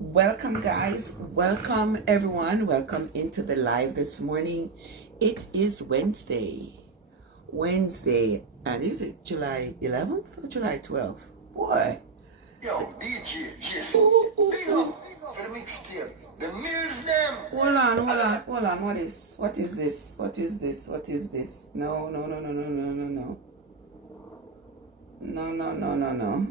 Welcome, guys. Welcome, everyone. Welcome into the live this morning. It is Wednesday. And is it July 11th or July 12th? Boy. Yo, DJ, Jason. Big up for the mixtape. The Mills them. Hold on. What is this? No. No.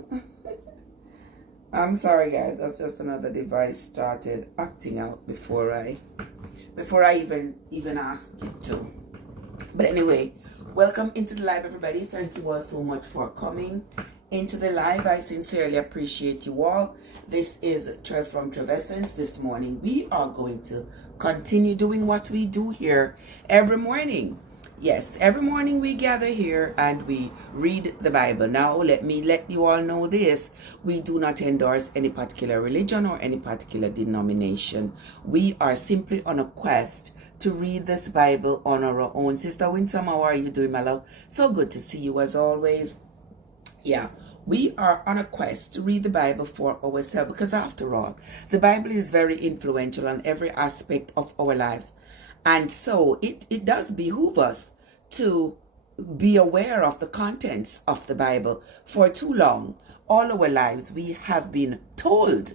I'm sorry, guys. That's just another device started acting out before I even asked it to. But anyway, welcome into the live, everybody. Thank you all so much for coming into the live. I sincerely appreciate you all. This is Trev from Trevessence. This morning we are going to continue doing what we do here every morning. Yes, every morning we gather here and we read the Bible. Now, let me let you all know this. We do not endorse any particular religion or any particular denomination. We are simply on a quest to read this Bible on our own. Sister Winsome, how are you doing, my love? So good to see you as always. Yeah, we are on a quest to read the Bible for ourselves because after all, the Bible is very influential on every aspect of our lives. And so it does behoove us to be aware of the contents of the Bible. For too long, all our lives, we have been told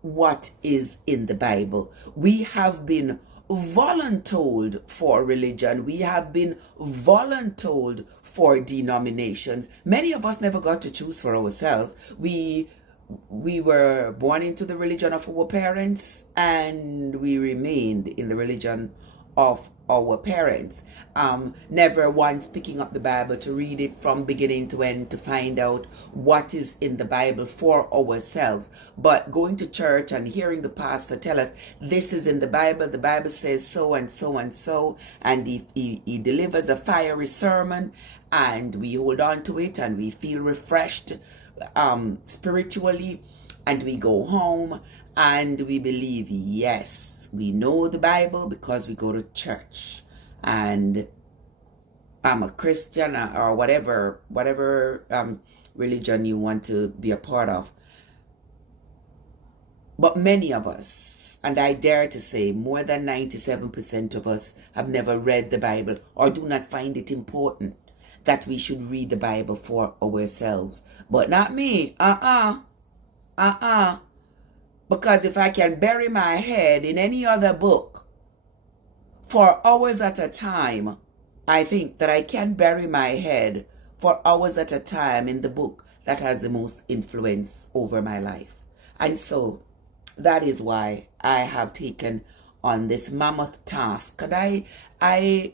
what is in the Bible. We have been voluntold for religion. We have been voluntold for denominations. Many of us never got to choose for ourselves. We were born into the religion of our parents and we remained in the religion of our parents, never once picking up the Bible to read it from beginning to end to find out what is in the Bible for ourselves, but going to church and hearing the pastor tell us this is in the Bible says so and so and so, and he delivers a fiery sermon and we hold on to it and we feel refreshed spiritually, and we go home and we believe, yes, we know the Bible because we go to church and I'm a Christian or whatever religion you want to be a part of. But many of us, and I dare to say more than 97% of us, have never read the Bible or do not find it important that we should read the Bible for ourselves. But not me. Because if I can bury my head in any other book for hours at a time, I think that I can bury my head for hours at a time in the book that has the most influence over my life. And so that is why I have taken on this mammoth task. And I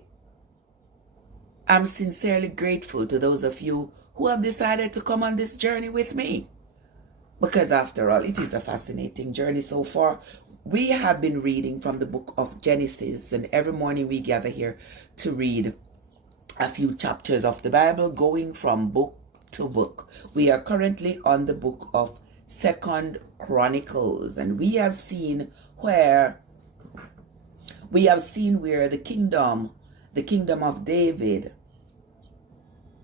am sincerely grateful to those of you who have decided to come on this journey with me. Because after all, it is a fascinating journey so far. We have been reading from the book of Genesis, and every morning we gather here to read a few chapters of the Bible, going from book to book. We are currently on the book of 2Chronicles, and we have seen where the kingdom of David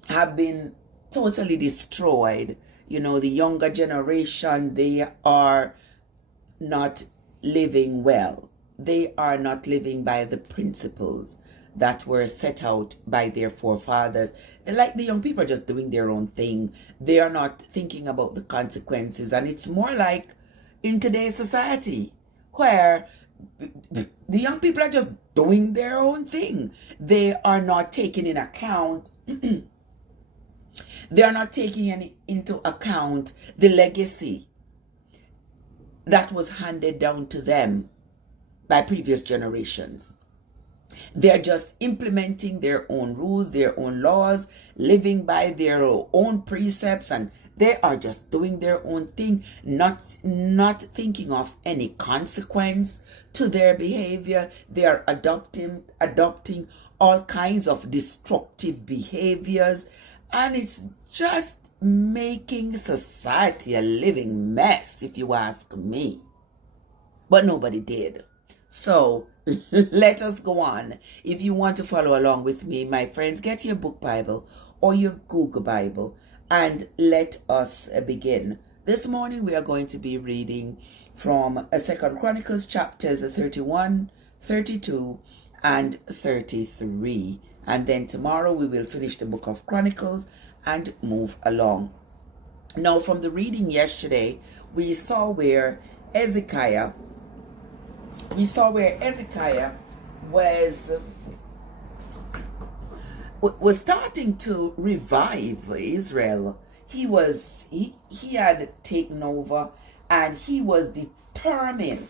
have been totally destroyed. You know, the younger generation, they are not living well. They are not living by the principles that were set out by their forefathers. Like the young people are just doing their own thing. They are not thinking about the consequences. And it's more like in today's society where the young people are just doing their own thing. They are not taking in account they are not taking into account the legacy that was handed down to them by previous generations. They're just implementing their own rules, their own laws, living by their own precepts, and they are just doing their own thing, not thinking of any consequence to their behavior. They are adopting all kinds of destructive behaviors. And it's just making society a living mess, if you ask me. But nobody did. So let us go on. If you want to follow along with me, my friends, get your book Bible or your Google Bible and let us begin This morning we are going to be reading from 2 Chronicles chapters 31, 32, and 33. And then tomorrow we will finish the book of Chronicles and move along. Now, from the reading yesterday, we saw where Hezekiah was starting to revive Israel. He had taken over, and he was determined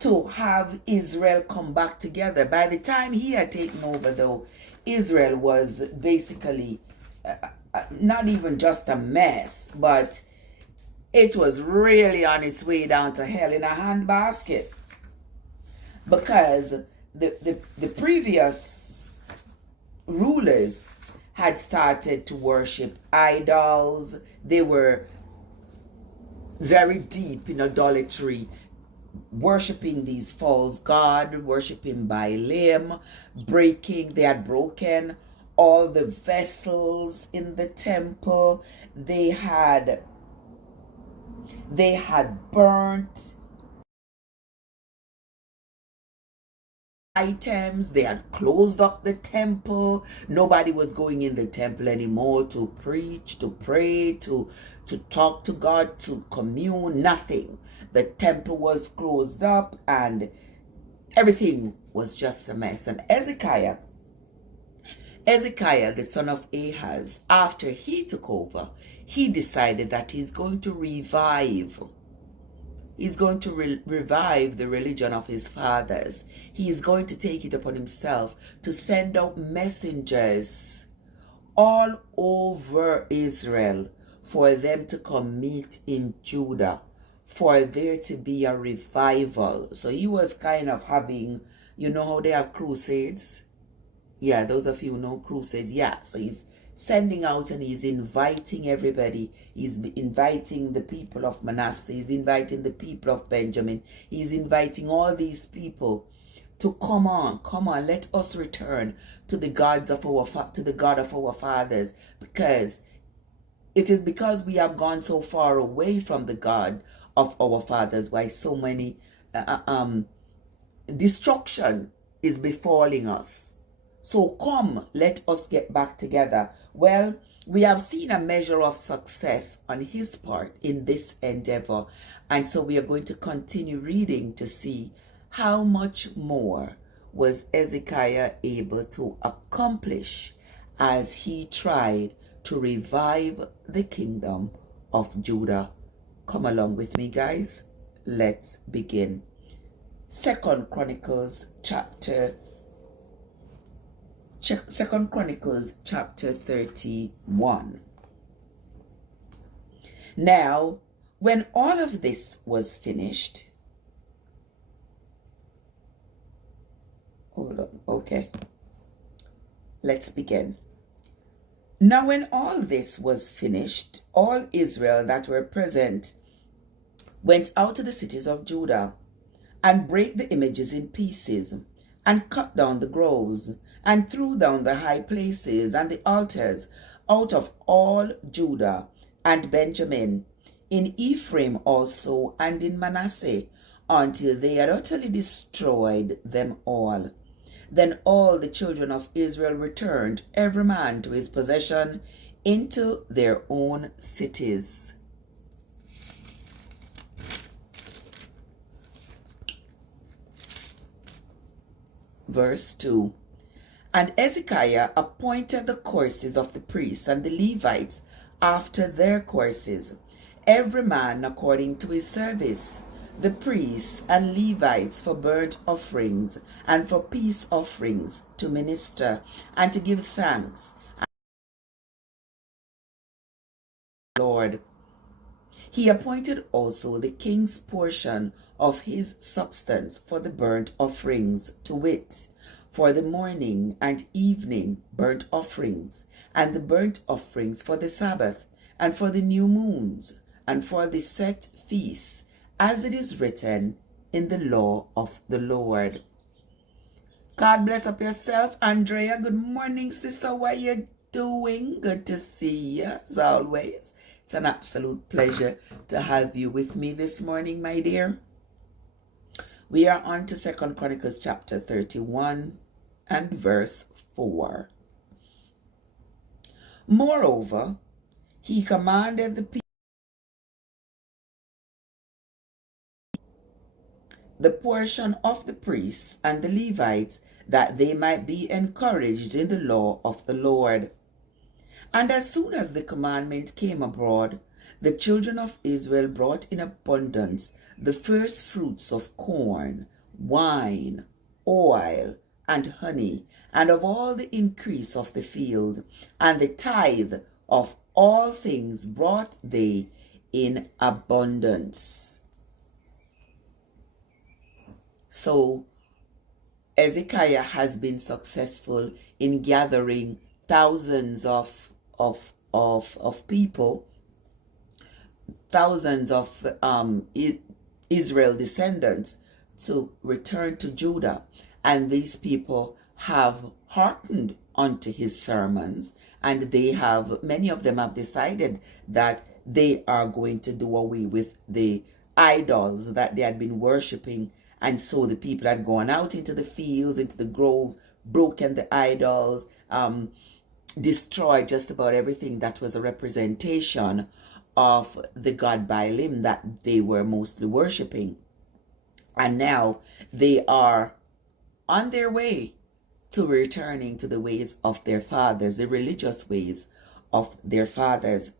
to have Israel come back together. By the time he had taken over, though, Israel was basically not even just a mess, but it was really on its way down to hell in a handbasket, because the previous rulers had started to worship idols. They were very deep in idolatry, worshiping these false gods, worshiping Baalim, they had broken all the vessels in the temple. They had burnt items. They had closed up the temple. Nobody was going in the temple anymore to preach, to pray, to talk to God, to commune. Nothing. The temple was closed up and everything was just a mess. And Hezekiah, the son of Ahaz, after he took over, he decided that he's going to revive the religion of his fathers. He's going to take it upon himself to send out messengers all over Israel for them to come meet in Judah, for there to be a revival. So he was kind of having, you know how they have crusades? Yeah, those of you who know crusades. Yeah, so he's sending out and he's inviting everybody. He's inviting the people of Manasseh. He's inviting the people of Benjamin. He's inviting all these people to come on, let us return to the God of our fathers, because it is because we have gone so far away from the God of our fathers why so many destruction is befalling us. So come, let us get back together. Well, we have seen a measure of success on his part in this endeavor. And so we are going to continue reading to see how much more was Hezekiah able to accomplish as he tried to revive the kingdom of Judah. Come along with me, guys. Let's begin. 2 Chronicles chapter 31. Now, when all of this was finished, hold on, okay, let's begin. Now, when all this was finished, all Israel that were present went out to the cities of Judah and brake the images in pieces, and cut down the groves, and threw down the high places and the altars out of all Judah and Benjamin, in Ephraim also and in Manasseh, until they had utterly destroyed them all. Then all the children of Israel returned, every man to his possession, into their own cities. Verse 2. And Hezekiah appointed the courses of the priests and the Levites after their courses, every man according to his service, the priests and Levites for burnt offerings and for peace offerings, to minister and to give thanks. Lord. He appointed also the king's portion of his substance for the burnt offerings, to wit, for the morning and evening burnt offerings, and the burnt offerings for the Sabbath, and for the new moons, and for the set feasts, as it is written in the law of the Lord. God bless up yourself, Andrea. Good morning, sister. What you doing? Good to see you, as always. It's an absolute pleasure to have you with me this morning, my dear. We are on to 2 Chronicles chapter 31 and verse 4. Moreover, he commanded the people the portion of the priests and the Levites, that they might be encouraged in the law of the Lord. And as soon as the commandment came abroad, the children of Israel brought in abundance the first fruits of corn, wine, oil, and honey, and of all the increase of the field, and the tithe of all things brought they in abundance. So Hezekiah has been successful in gathering thousands of people, thousands of Israel descendants to return to Judah. And these people have hearkened unto his sermons, and many of them have decided that they are going to do away with the idols that they had been worshiping. And so the people had gone out into the fields, into the groves, broken the idols, destroyed just about everything that was a representation of the god Baalim that they were mostly worshiping. And now they are on their way to returning to the ways of their fathers, the religious ways of their fathers.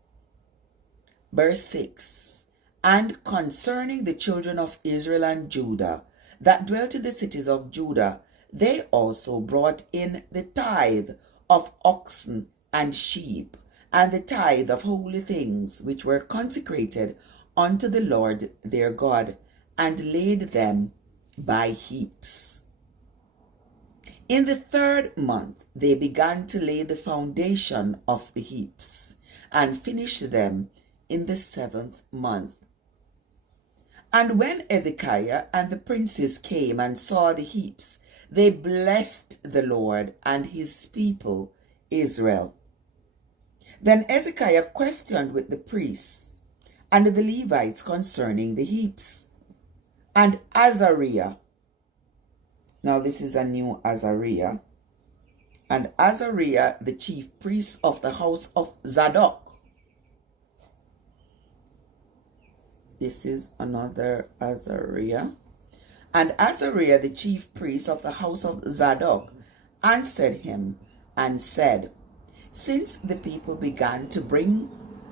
Verse 6, and concerning the children of Israel and Judah that dwelt in the cities of Judah, they also brought in the tithe of oxen and sheep, and the tithe of holy things which were consecrated unto the Lord their God, and laid them by heaps. In the 3rd month they began to lay the foundation of the heaps, and finished them in the 7th month. And when Hezekiah and the princes came and saw the heaps, they blessed the Lord and his people Israel. Then Hezekiah questioned with the priests and the Levites concerning the heaps. And Azariah, now this is a new Azariah, and Azariah, the chief priest of the house of Zadok. This is another Azariah. And Azariah, the chief priest of the house of Zadok, answered him and said, since the people began to bring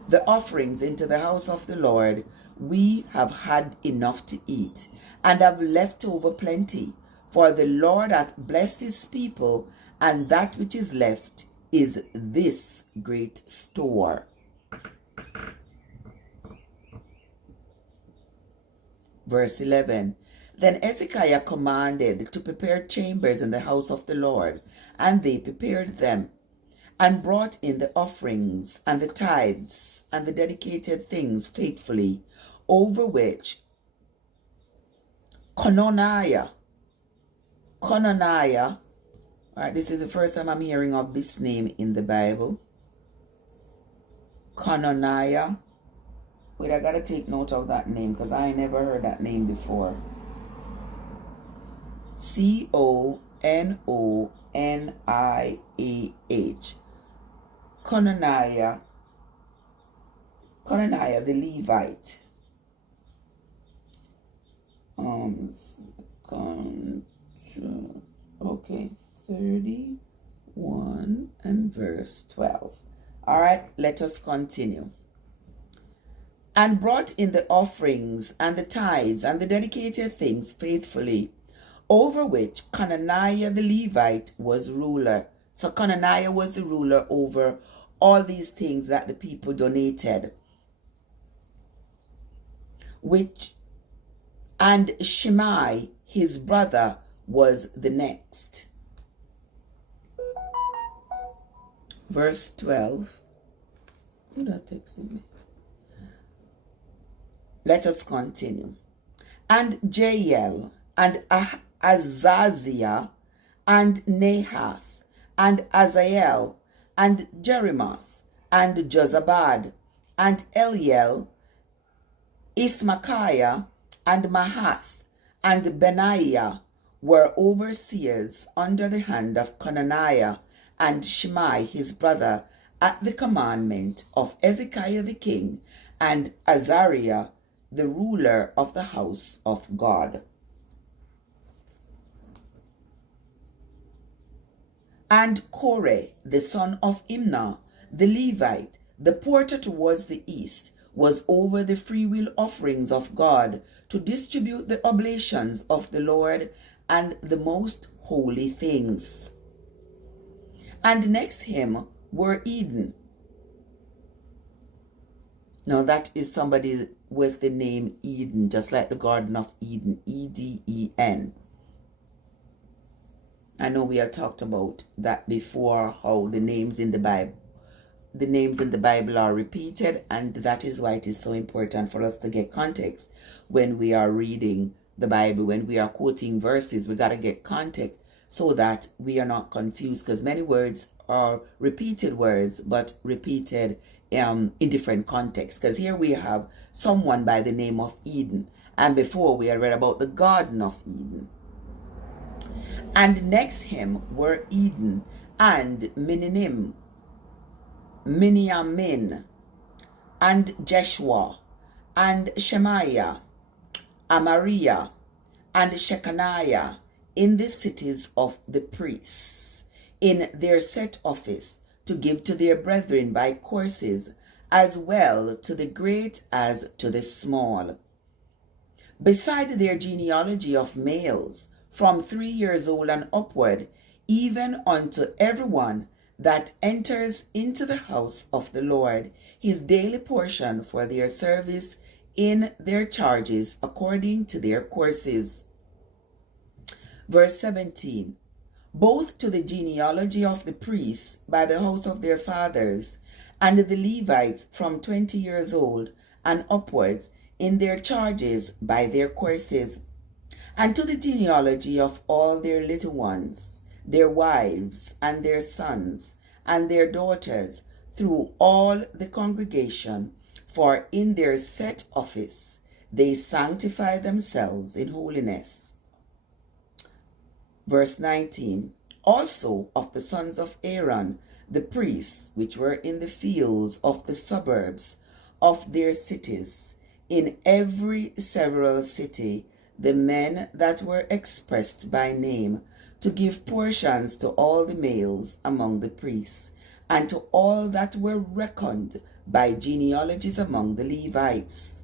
the offerings into the house of the Lord, we have had enough to eat, and have left over plenty. For the Lord hath blessed his people, and that which is left is this great store. Verse 11, then Hezekiah commanded to prepare chambers in the house of the Lord, and they prepared them, and brought in the offerings and the tithes and the dedicated things faithfully, over which Cononiah, all right, this is the first time I'm hearing of this name in the Bible. Cononiah. Wait, I gotta take note of that name because I never heard that name before. Cononiah. Cononiah the Levite. Okay, 31 and verse 12. All right, let us continue. And brought in the offerings and the tithes and the dedicated things faithfully, over which Cononiah the Levite was ruler. So Cononiah was the ruler over all these things that the people donated. And Shimei, his brother, was the next. Verse 12. Who that texting me? Let us continue. And Jael, and Azaziah, and Nahath, and Azael, and Jerimoth, and Jozabad, and Eliel, Ismachiah, and Mahath, and Benaiah were overseers under the hand of Conaniah and Shimei his brother, at the commandment of Hezekiah the king, and Azariah the ruler of the house of God. And Korah the son of Imnah, the Levite, the porter towards the east, was over the freewill offerings of God, to distribute the oblations of the Lord and the most holy things. And next him were Eden. Now that is somebody with the name Eden, just like the Garden of Eden, Eden. I know we have talked about that before, how the names in the Bible are repeated, and that is why it is so important for us to get context when we are reading the Bible. When we are quoting verses, we got to get context so that we are not confused, because many words are repeated words, but repeated in different contexts. Because here we have someone by the name of Eden, and before we had read about the Garden of Eden. And next him were Eden, and Miniamin, and Jeshua, and Shemaiah, Amariah, and Shechaniah, in the cities of the priests, in their set office, to give to their brethren by courses, as well to the great as to the small. Beside their genealogy of males, from 3 years old and upward, even unto everyone that enters into the house of the Lord, his daily portion for their service in their charges, according to their courses. Verse 17. Both to the genealogy of the priests by the house of their fathers, and the Levites from 20 years old and upwards, in their charges by their courses, and to the genealogy of all their little ones, their wives, and their sons, and their daughters, through all the congregation, for in their set office they sanctify themselves in holiness. Verse 19. Also of the sons of Aaron, the priests, which were in the fields of the suburbs of their cities, in every several city, the men that were expressed by name, to give portions to all the males among the priests, and to all that were reckoned by genealogies among the Levites.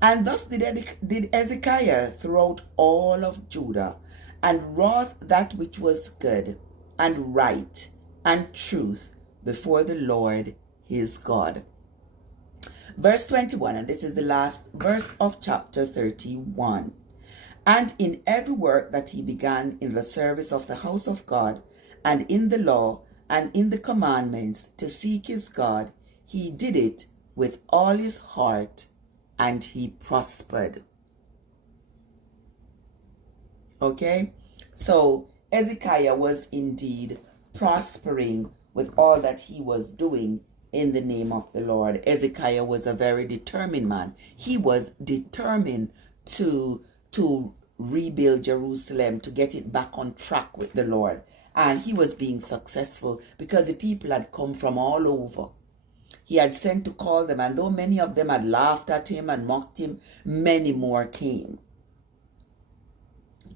And thus did Hezekiah throughout all of Judah, and wrought that which was good, and right, and truth before the Lord his God. Verse 21, and this is the last verse of chapter 31. And in every work that he began in the service of the house of God, and in the law, and in the commandments, to seek his God, he did it with all his heart, and he prospered. Okay? So Hezekiah was indeed prospering with all that he was doing in the name of the Lord. Hezekiah was a very determined man. He was determined to rebuild Jerusalem, to get it back on track with the Lord. And he was being successful because the people had come from all over. He had sent to call them, and though many of them had laughed at him and mocked him, many more came.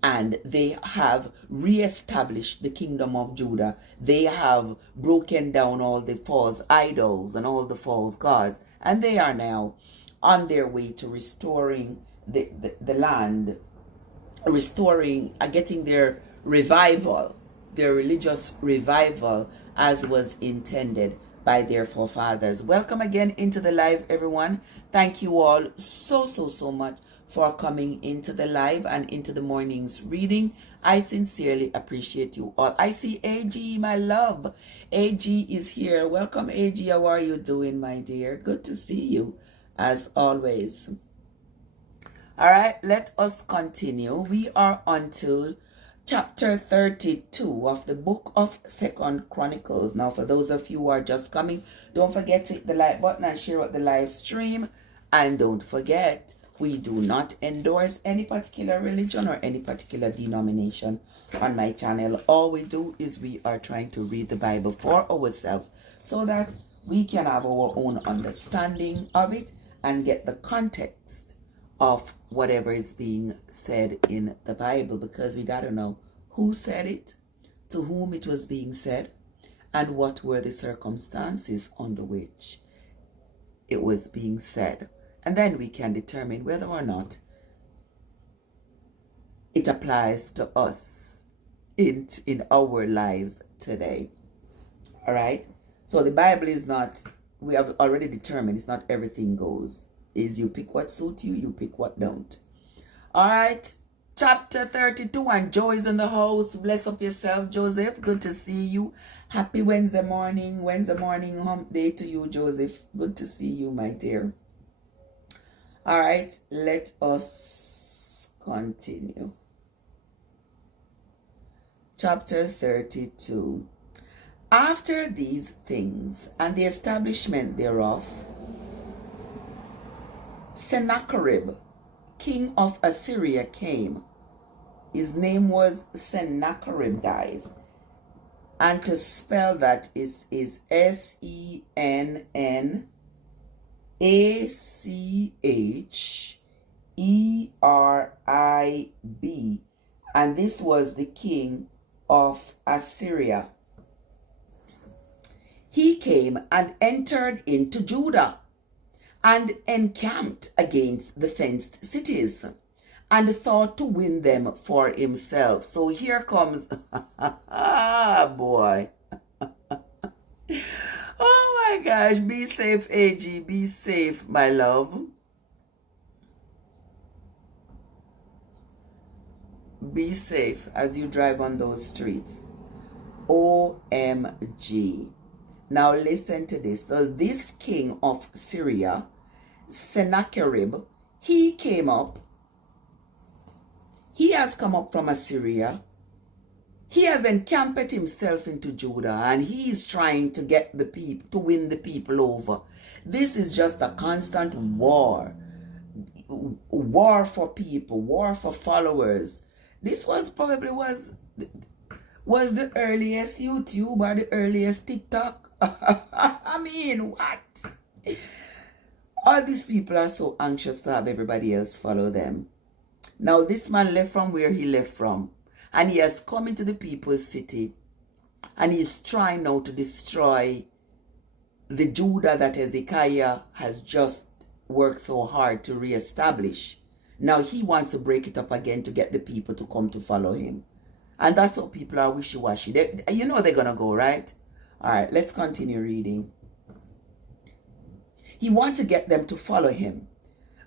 And they have reestablished the kingdom of Judah. They have broken down all the false idols and all the false gods. And they are now on their way to restoring the land, getting their revival, their religious revival, as was intended by their forefathers. Welcome again into the live, everyone. Thank you all so much for coming into the live and into the morning's reading. I sincerely appreciate you all. I see AG, my love. AG is here. Welcome, AG. How are you doing, my dear? Good to see you, as always. All right, let us continue. We are on to chapter 32 of the book of 2Chronicles. Now, for those of you who are just coming, don't forget to hit the like button and share out the live stream. And don't forget, we do not endorse any particular religion or any particular denomination on my channel. All we do is we are trying to read the Bible for ourselves so that we can have our own understanding of it and get the context of whatever is being said in the Bible, because we got to know who said it, to whom it was being said, and what were the circumstances under which it was being said. And then we can determine whether or not it applies to us in our lives today. All right? So the Bible is not, we have already determined, it's not everything goes. Is you pick what suits you, you pick what don't. All right, chapter 32, and Joe is in the house. Bless up yourself, Joseph. Good to see you. Happy Wednesday morning hump day to you, Joseph. Good to see you, my dear. All right, let us continue. Chapter 32. After these things and the establishment thereof, Sennacherib, king of Assyria, came. His name was Sennacherib, guys. And to spell that is Sennacheb. And this was the king of Assyria. He came and entered into Judah and encamped against the fenced cities, and thought to win them for himself. So here comes, boy. Oh my gosh, be safe, AG, be safe, my love. Be safe as you drive on those streets. OMG. Now listen to this. So this king of Syria, Sennacherib, he has come up from Assyria. He has encamped himself into Judah, and he is trying to get the people, to win the people over. This is just a constant war. War for people, war for followers. This was probably was the earliest YouTube or the earliest TikTok. I mean, what? All these people are so anxious to have everybody else follow them. Now, this man left from where he left from, and he has come into the people's city, and he is trying now to destroy the Judah that Hezekiah has just worked so hard to reestablish. Now, he wants to break it up again to get the people to come to follow him. And that's how people are wishy-washy. You know they're going to go, right? All right, let's continue reading. He wants to get them to follow him.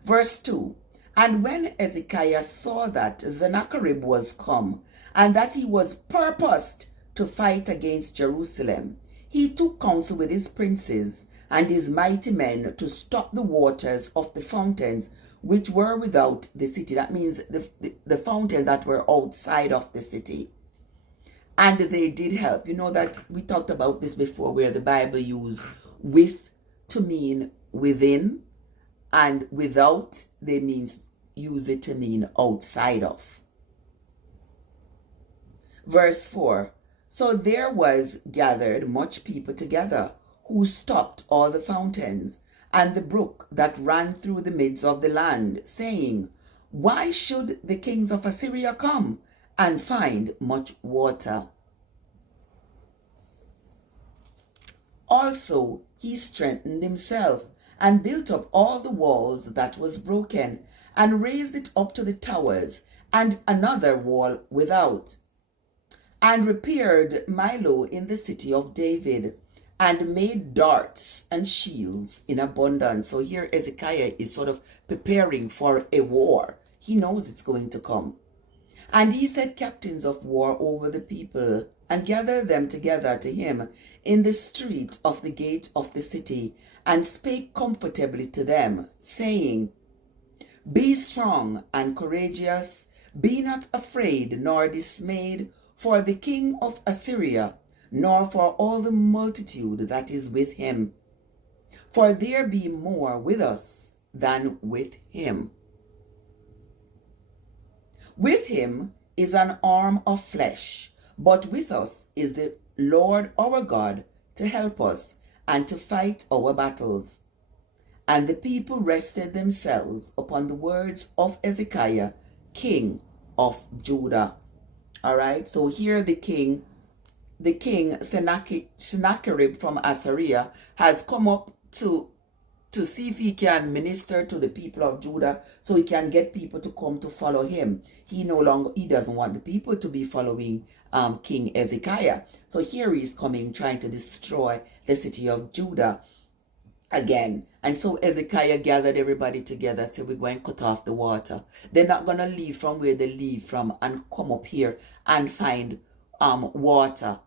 Verse 2. And when Hezekiah saw that Sennacherib was come, and that he was purposed to fight against Jerusalem, he took counsel with his princes and his mighty men to stop the waters of the fountains which were without the city. That means the fountains that were outside of the city. And they did help. You know that we talked about this before, where the Bible used with to mean within, and without they use it to mean outside of. Verse 4. So there was gathered much people together, who stopped all the fountains and the brook that ran through the midst of the land, saying, Why should the kings of Assyria come and find much water? Also he strengthened himself, and built up all the walls that was broken, and raised it up to the towers, and another wall without, and repaired Milo in the city of David, and made darts and shields in abundance. So here Hezekiah is sort of preparing for a war. He knows it's going to come. And he set captains of war over the people, and gathered them together to him in the street of the gate of the city, and spake comfortably to them, saying, Be strong and courageous, Be not afraid nor dismayed for the king of Assyria, nor for all the multitude that is with him. For there be more with us than with him. With him is an arm of flesh, but with us is the Lord our God to help us and to fight our battles. And the people rested themselves upon the words of Hezekiah, king of Judah. All right, so here the king Sennacherib from Assyria has come up to see if he can minister to the people of Judah, so he can get people to come to follow him. He doesn't want the people to be following King Hezekiah. So here he's coming, trying to destroy the city of Judah again. And so Hezekiah gathered everybody together, said, we're going to cut off the water. They're not going to leave from where they leave from and come up here and find water.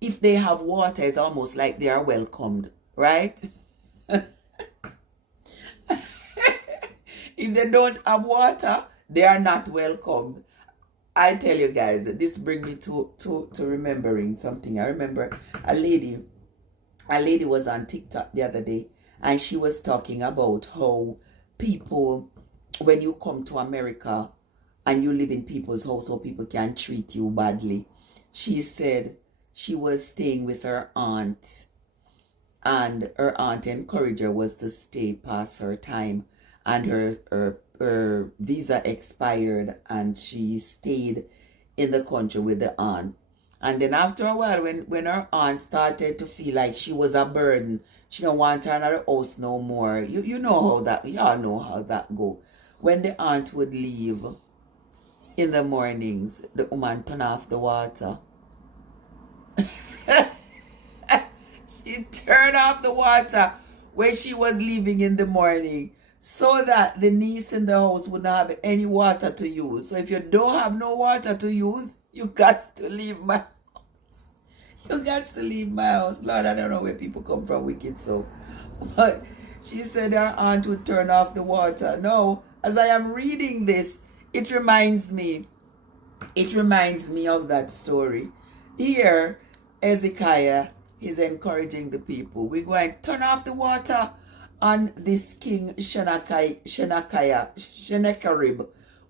If they have water, it's almost like they are welcomed, right? If they don't have water, they are not welcomed. I tell you guys, this brings me to remembering something. I remember a lady was on TikTok the other day, and she was talking about how people, when you come to America and you live in people's house, how people can treat you badly. She said she was staying with her aunt, and her aunt encouraged her was to stay past her time, and her visa expired, and she stayed in the country with the aunt. And then after a while, when her aunt started to feel like she was a burden, she don't want her in her house no more. You know how that, y'all know how that go. When the aunt would leave in the mornings, the woman turn off the water. She turned off the water when she was leaving in the morning, so that the niece in the house would not have any water to use. So if you don't have no water to use, you got to leave my house. You got to leave my house. Lord, I don't know where people come from wicked so. But she said her aunt would turn off the water. No, as I am reading this, it reminds me of that story. Here, Hezekiah is encouraging the people. We're going to turn off the water on this king Sennacherib.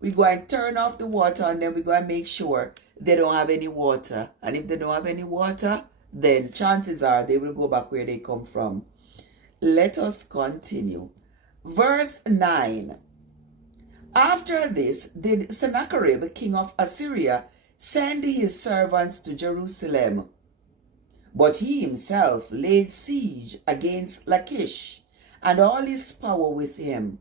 We're going to turn off the water, and then we're going to make sure they don't have any water. And if they don't have any water, then chances are they will go back where they come from. Let us continue. Verse 9. After this did Sennacherib, king of Assyria, send his servants to Jerusalem. But he himself laid siege against Lachish, and all his power with him,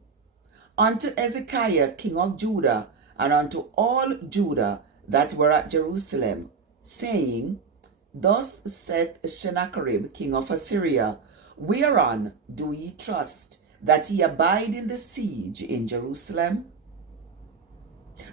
unto Hezekiah king of Judah, and unto all Judah that were at Jerusalem, saying, Thus saith Sennacherib king of Assyria, Whereon do ye trust, that ye abide in the siege in Jerusalem?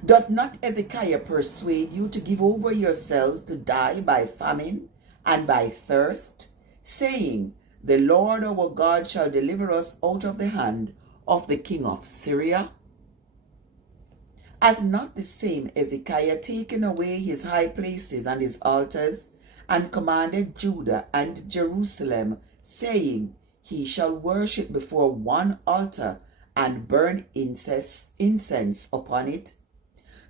Doth not Hezekiah persuade you to give over yourselves to die by famine and by thirst, saying, The Lord our God shall deliver us out of the hand of the king of Syria? Hath not the same Hezekiah taken away his high places and his altars, and commanded Judah and Jerusalem, saying, He shall worship before one altar, and burn incense upon it?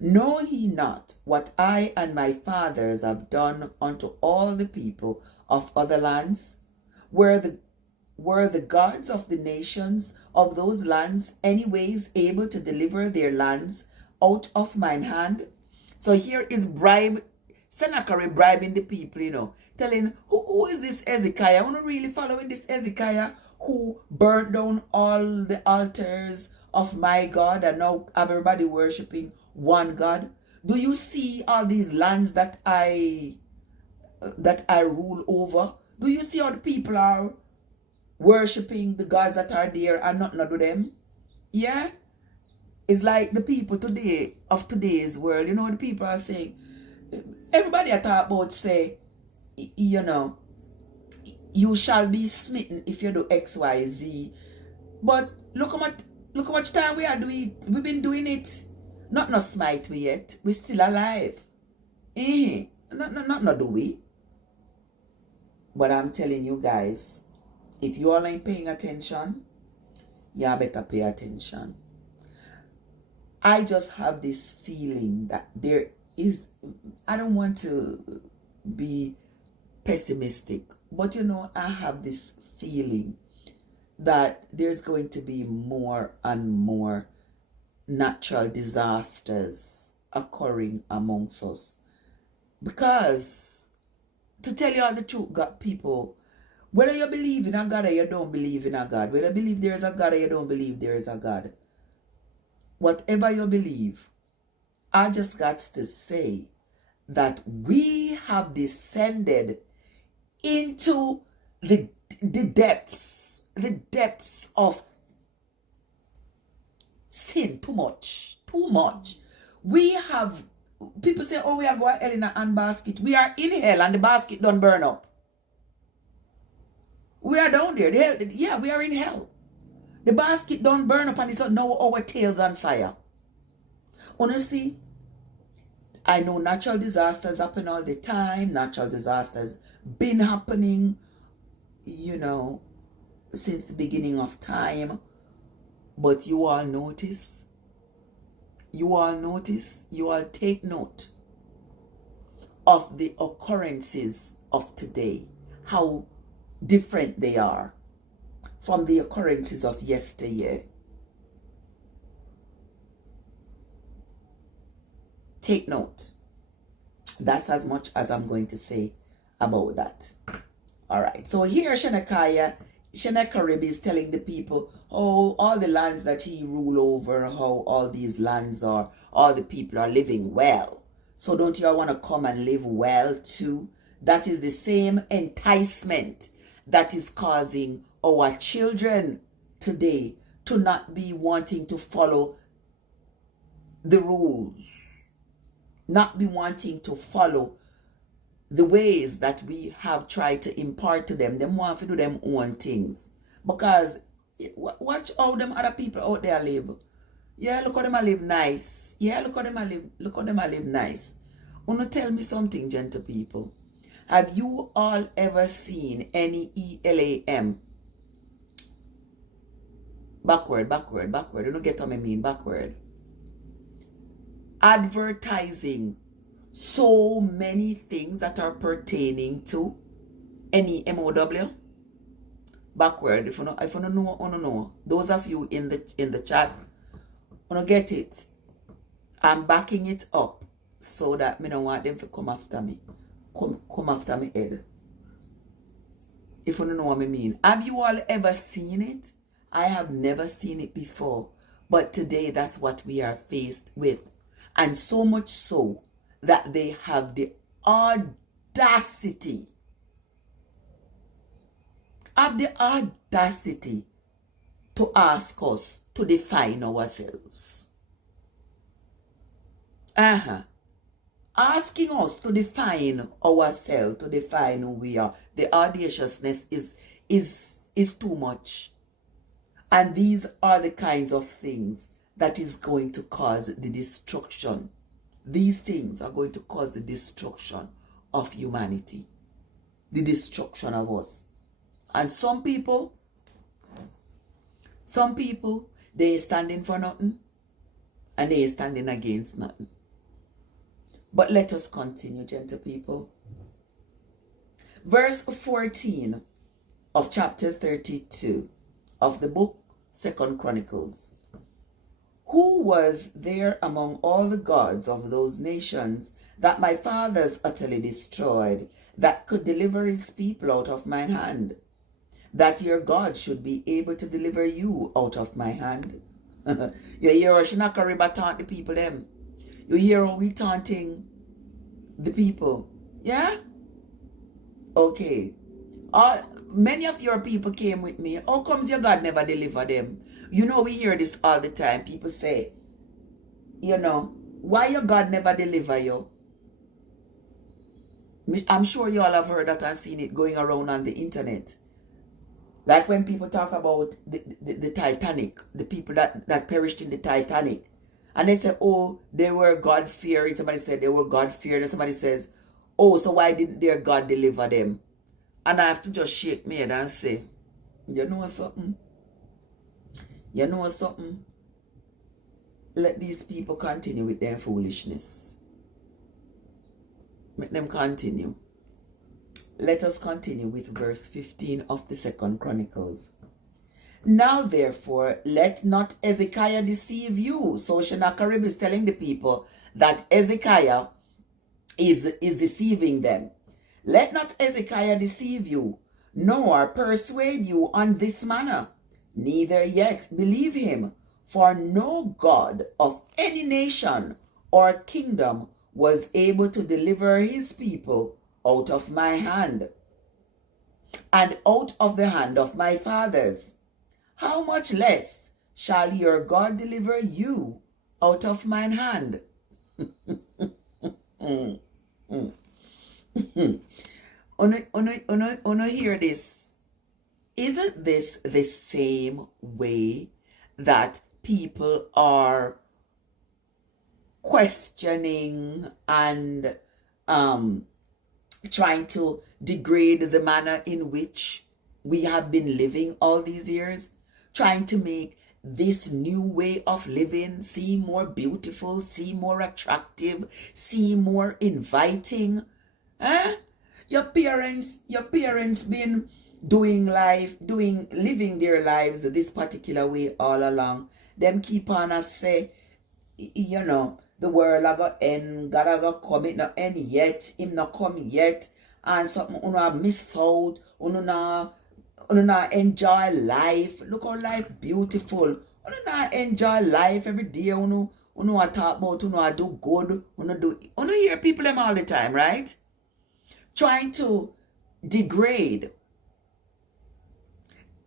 Know ye not what I and my fathers have done unto all the people of other lands? Were the gods of the nations of those lands anyways able to deliver their lands out of mine hand? So here is Sennacherib bribing the people, telling, who is this Hezekiah? I want to really following this Hezekiah who burnt down all the altars of my God and now have everybody worshiping one God. Do you see all these lands that I rule over? Do you see how the people are worshiping the gods that are there and nothing to do them? Yeah? It's like the people today of today's world, the people are saying, everybody I talk about say, you shall be smitten if you do X, Y, Z. But look how much time we are doing. We've been doing it. Not no smite we yet. We still alive. Not do we. But I'm telling you guys, if you all ain't paying attention, you better pay attention. I just have this feeling that there is, I don't want to be pessimistic, but you know, I have this feeling that there's going to be more and more natural disasters occurring amongst us. Because, to tell you all the truth, God, people, whether you believe in a God or you don't believe in a God, whether you believe there is a God or you don't believe there is a God, whatever you believe, I just got to say that we have descended into the depths of sin too much. We have, people say, oh, we are going to hell in a handbasket. We are in hell and the basket don't burn up. We are down there. We are in hell. The basket don't burn up and it's now our tails on fire. Honestly, I know natural disasters happen all the time. Natural disasters been happening, you know, since the beginning of time. But you all notice, you all take note of the occurrences of today, how different they are from the occurrences of yesteryear. Take note. That's as much as I'm going to say about that. All right. So here Sennacherib is telling the people, oh, all the lands that he ruled over, how all these lands are, all the people are living well. So don't you all want to come and live well too? That is the same enticement that is causing our children today to not be wanting to follow the rules, not be wanting to follow the ways that we have tried to impart to them. Them want to do them own things. Because watch how them other people out there live. Yeah, look how them live nice. Yeah, look how them live nice. Wanna tell me something, gentle people? Have you all ever seen any ELAM? Backward. You don't get what I mean, backward. Advertising so many things that are pertaining to any MOW. Backward. If you don't know, those of you in the chat, wanna get it. I'm backing it up so that me don't want them to come after me. Come after me head. If you don't know what I mean. Have you all ever seen it? I have never seen it before. But today that's what we are faced with. And so much so that they have the audacity to ask us to define ourselves. Asking us to define ourselves, to define who we are. The audaciousness is too much. And these are the kinds of things that is going to cause the destruction. These things are going to cause the destruction of humanity. The destruction of us. And some people, they standing for nothing. And they standing against nothing. But let us continue, gentle people. Verse 14 of chapter 32 of the book 2Chronicles. Who was there among all the gods of those nations that my fathers utterly destroyed, that could deliver his people out of mine hand? That your God should be able to deliver you out of my hand? You hear how Sennacherib taunt the people them? You hear how we taunting the people? Yeah? Okay. Many of your people came with me. How comes your God never deliver them? You know, we hear this all the time. People say, you know, why your God never deliver you? I'm sure you all have heard that and seen it going around on the internet. Like when people talk about the Titanic, the people that perished in the Titanic. And they say, oh, they were God-fearing. Somebody said they were God-fearing. And somebody says, oh, so why didn't their God deliver them? And I have to just shake my head and say, you know something? You know something? Let these people continue with their foolishness. Let them continue. Let us continue with verse 15 of the 2 Chronicles. Now therefore, let not Hezekiah deceive you. So Sennacherib is telling the people that Hezekiah is deceiving them. Let not Hezekiah deceive you, nor persuade you on this manner. Neither yet believe him, for no God of any nation or kingdom was able to deliver his people out of my hand, and out of the hand of my fathers. How much less shall your God deliver you out of mine hand? Uno hear this. Isn't this the same way that people are questioning and trying to degrade the manner in which we have been living all these years? Trying to make this new way of living seem more beautiful, seem more attractive, seem more inviting. Your parents been living their lives this particular way all along. Them keep on a say, you know, the world a go end, God a go come, it not end yet, him not come yet, and something uno miss out, uno not enjoy life. Look how life beautiful. Uno not enjoy life every day. Uno a talk about, uno a do good, uno hear people them all the time, right? Trying to degrade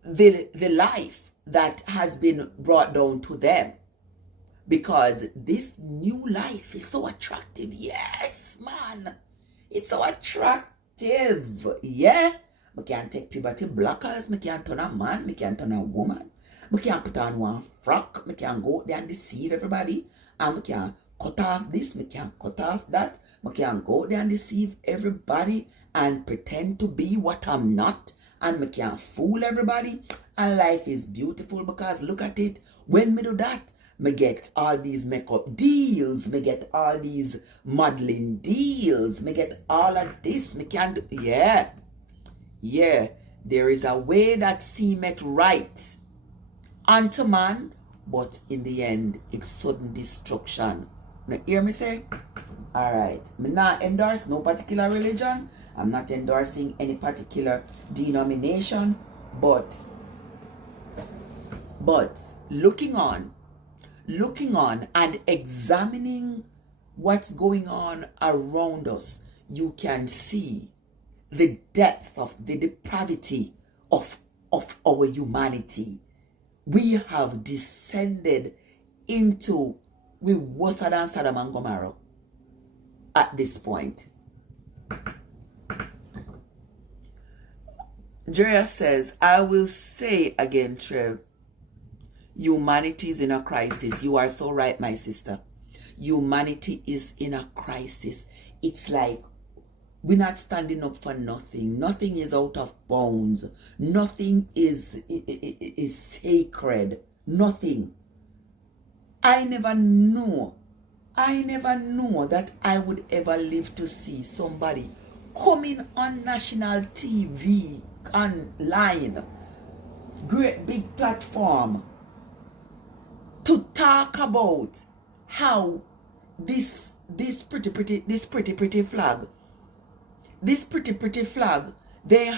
the life that has been brought down to them, because this new life is so attractive. Yes, man, it's so attractive. Yeah, I can take puberty blockers, I can turn a man, I can turn a woman, I can put on one frock, I can go there and deceive everybody, and I can cut off this, I can cut off that, I can go there and deceive everybody and pretend to be what I'm not, and I can fool everybody, and life is beautiful because look at it. When me do that, me get all these makeup deals, me get all these modeling deals, me get all of this, me can do, yeah, there is a way that seemeth right unto man, but in the end, it's sudden destruction. Now hear me say? Alright, me not endorse no particular religion, I'm not endorsing any particular denomination, but looking on and examining what's going on around us, you can see the depth of the depravity of our humanity. We have descended into, we worse than Sodom and Gomorrah at this point. Drea says, I will say again, Trev, humanity is in a crisis. You are so right, my sister. Humanity is in a crisis. It's like we're not standing up for nothing. Nothing is out of bounds. Nothing is sacred. Nothing. I never knew that I would ever live to see somebody coming on national TV, online, great big platform, to talk about how this pretty flag, they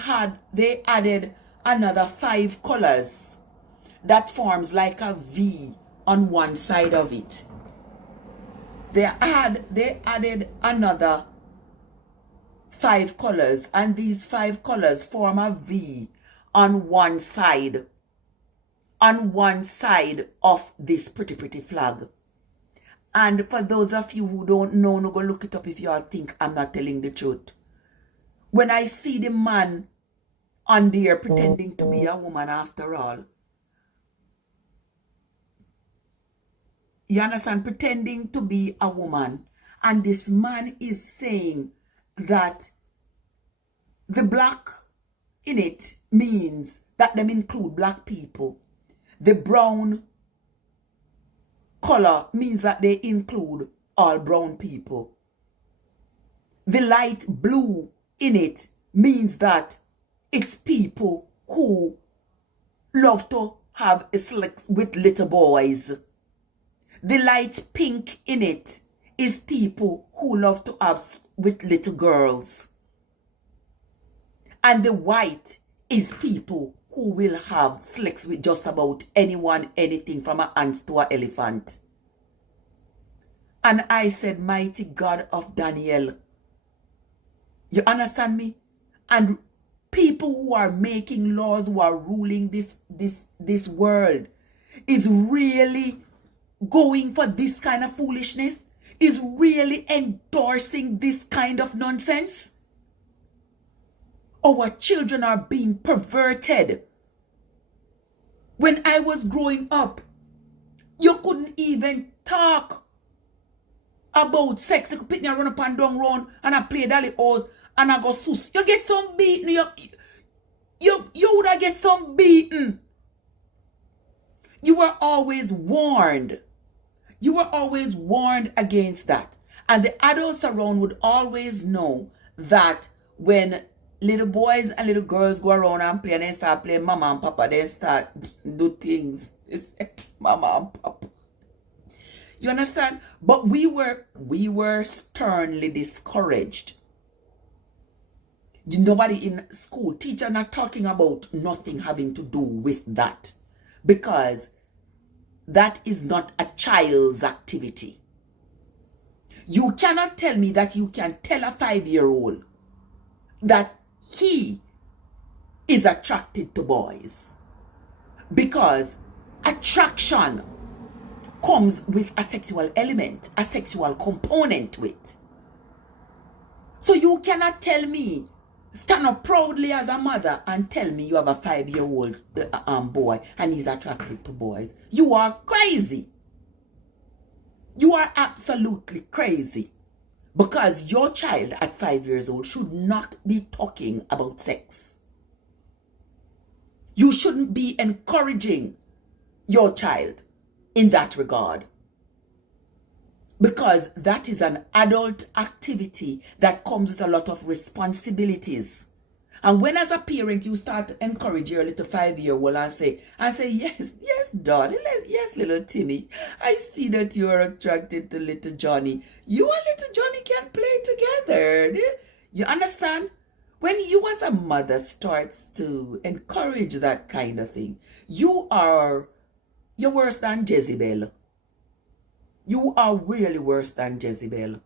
added another 5 colors that forms like a V on one side of it. They added another 5 colors, and these 5 colors form a V on one side of this pretty flag. And for those of you who don't know, no go look it up if you all think I'm not telling the truth. When I see the man on there pretending to be a woman after all, You understand? Pretending to be a woman. And this man is saying that the black in it means that them include black people. The brown color means that they include all brown people. The light blue in it means that it's people who love to have sex with little boys. The light pink in it is people who love to have with little girls. And the white is people who will have sex with just about anyone, anything from an ant to an elephant. And I said, mighty God of Daniel. You understand me? And people who are making laws, who are ruling this world, is really going for this kind of foolishness, is really endorsing this kind of nonsense. Our children are being perverted. When I was growing up, you couldn't even talk about sex. They could pick me and run up and down round and I play dolly house and I go sus. You get some beaten. You would have get some beaten. You were always warned. You were always warned against that. And the adults around would always know that when little boys and little girls go around and play and they start playing mama and papa, they start do things. It's mama and papa. You understand? But we were sternly discouraged. Nobody in school, teacher not talking about nothing having to do with that. Because that is not a child's activity. You cannot tell me that you can tell a 5-year-old that he is attracted to boys. Because attraction comes with a sexual element, a sexual component to it. So you cannot tell me, stand up proudly as a mother and tell me you have a 5-year-old boy and he's attracted to boys. You are crazy. You are absolutely crazy. Because your child at 5 years old should not be talking about sex. You shouldn't be encouraging your child in that regard. Because that is an adult activity that comes with a lot of responsibilities. And when as a parent you start to encourage your little 5-year-old and say, yes, darling, yes, little Timmy, I see that you are attracted to little Johnny. You and little Johnny can play together. You understand? When you as a mother starts to encourage that kind of thing, you're worse than Jezebel. You are really worse than Jezebel.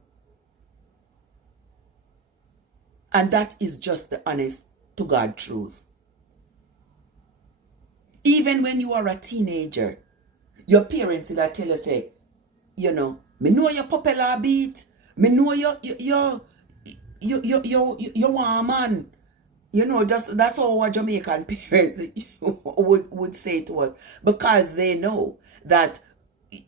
And that is just the honest to God truth. Even when you are a teenager, your parents will tell you, say, you know your popular beat. Me know you want a man. You know, that's how our Jamaican parents would say to us. Because they know that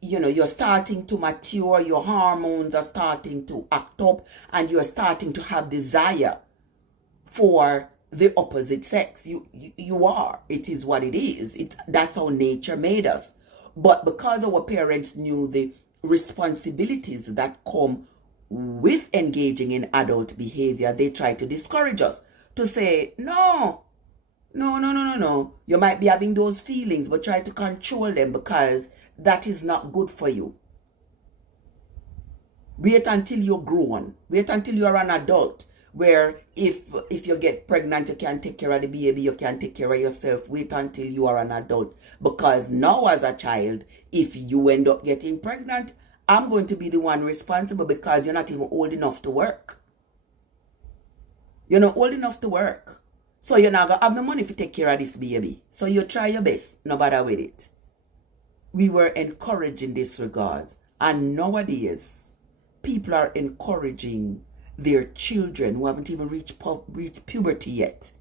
you're starting to mature, your hormones are starting to act up, and you're starting to have desire for the opposite sex. You are. It is what it is. That's how nature made us. But because our parents knew the responsibilities that come with engaging in adult behavior, they try to discourage us, to say, no. You might be having those feelings, but try to control them because that is not good for you. Wait until you're grown. Wait until you're an adult, where if you get pregnant, you can take care of the baby, you can take care of yourself. Wait until you are an adult. Because now as a child, if you end up getting pregnant, I'm going to be the one responsible because you're not even old enough to work. You're not old enough to work. So you're not going to have the money to take care of this baby. So you try your best, no bother with it. We were encouraged in this regards. And nowadays, people are encouraging their children who haven't even reached puberty yet,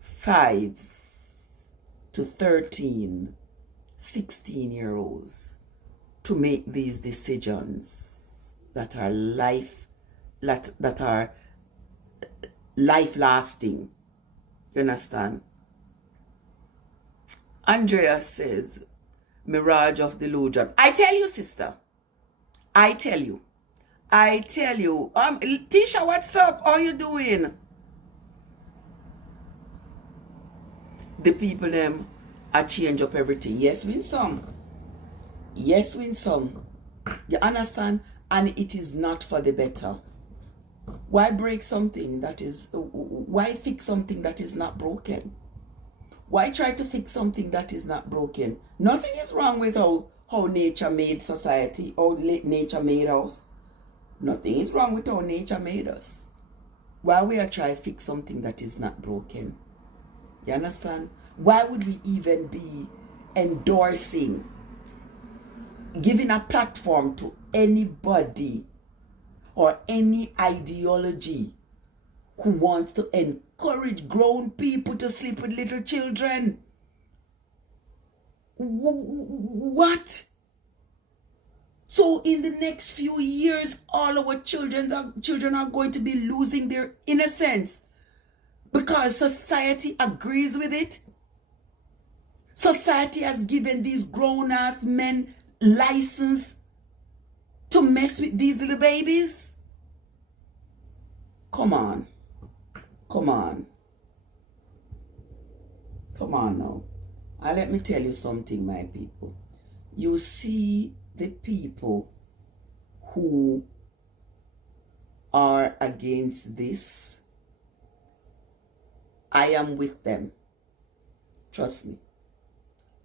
5 to 13, 16-year-olds to make these decisions that are life lasting. You understand? Andrea says, mirage of delusion. I tell you, sister. I tell you. Tisha, what's up? How you doing? The people them I change up everything. Yes, win some. Yes, win some. You understand? And it is not for the better. Why break something that is, why fix something that is not broken? Why try to fix something that is not broken? Nothing is wrong with how nature made society, how nature made us. Nothing is wrong with how nature made us. Why we are trying to fix something that is not broken? You understand? Why would we even be endorsing, giving a platform to anybody or any ideology who wants to encourage grown people to sleep with little children? What? So in the next few years, all our children are going to be losing their innocence because society agrees with it. Society has given these grown-ass men license to mess with these little babies. Come on. Come on. Come on now. And let me tell you something, my people. You see the people who are against this, I am with them. Trust me.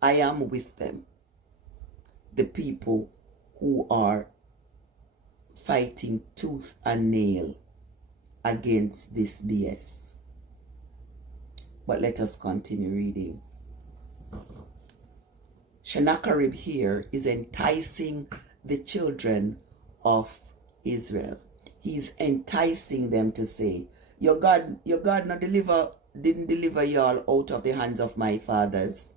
I am with them. The people who are fighting tooth and nail against this BS. But let us continue reading. Sennacherib here is enticing the children of Israel. He's enticing them to say, your God didn't deliver y'all out of the hands of my fathers.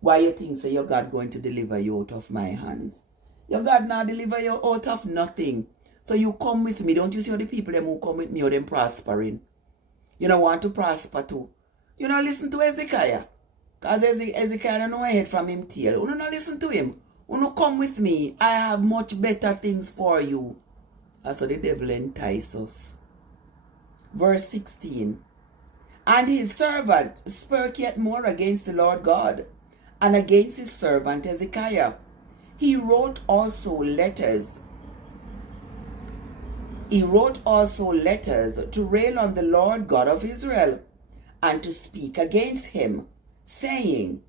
Why you think so your God going to deliver you out of my hands? Your God not deliver you out of nothing. So you come with me. Don't you see all the people them who come with me or them prospering? You don't want to prosper too. You don't listen to Hezekiah. Because Hezekiah don't know ahead from him tail. You don't listen to him. You don't come with me. I have much better things for you. That's how the devil entice us. Verse 16. And his servant spoke yet more against the Lord God, and against his servant Hezekiah. He wrote also letters to rail on the Lord God of Israel, and to speak against him, saying,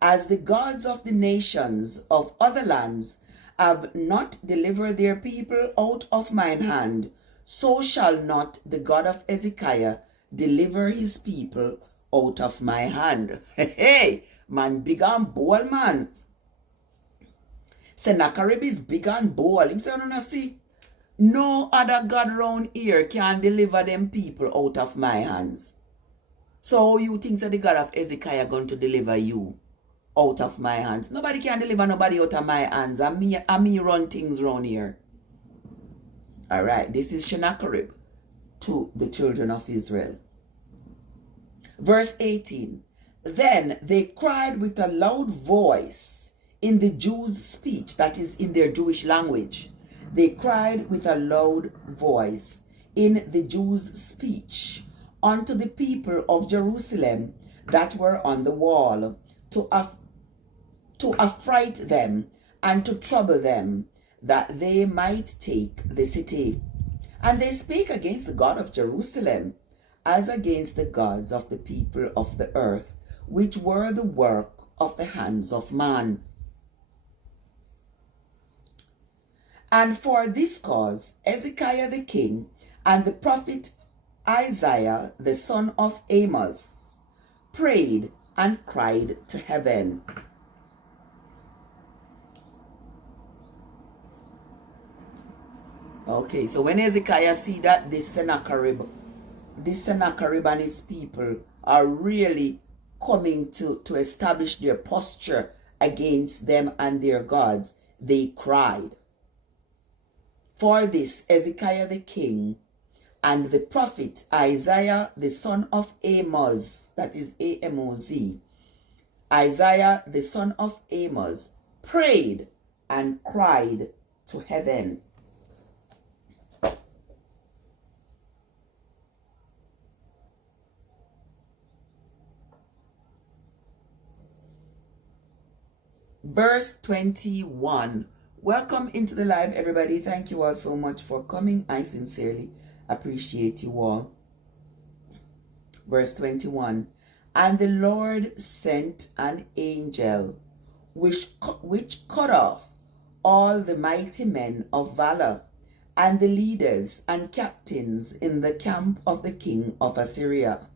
as the gods of the nations of other lands have not delivered their people out of mine hand, so shall not the God of Hezekiah deliver his people out of my hand. Hey, man, big and bold, man. Sennacherib is big and bold. Him say, no, see, no other God around here can deliver them people out of my hands. So you think that the God of Hezekiah going to deliver you out of my hands? Nobody can deliver nobody out of my hands. I me run things around here. Alright, this is Sennacherib to the children of Israel. Verse 18. Then they cried with a loud voice in the Jews' speech, that is in their Jewish language. They cried with a loud voice in the Jews' speech unto the people of Jerusalem that were on the wall, to affright them and to trouble them, that they might take the city. And they spake against the God of Jerusalem, as against the gods of the people of the earth, which were the work of the hands of man. And for this cause Hezekiah the king and the prophet Isaiah the son of Amos prayed and cried to heaven. Okay, so when Hezekiah see that this Sennacherib and his people are really coming to establish their posture against them and their gods, they cried. For this Hezekiah the king and the prophet Isaiah the son of Amoz, that is A-M-O-Z, Isaiah the son of Amoz, prayed and cried to heaven. Verse 21. Welcome into the live, everybody. Thank you all so much for coming. I sincerely appreciate you all. Verse 21. And the Lord sent an angel which cut off all the mighty men of valor and the leaders and captains in the camp of the king of Assyria.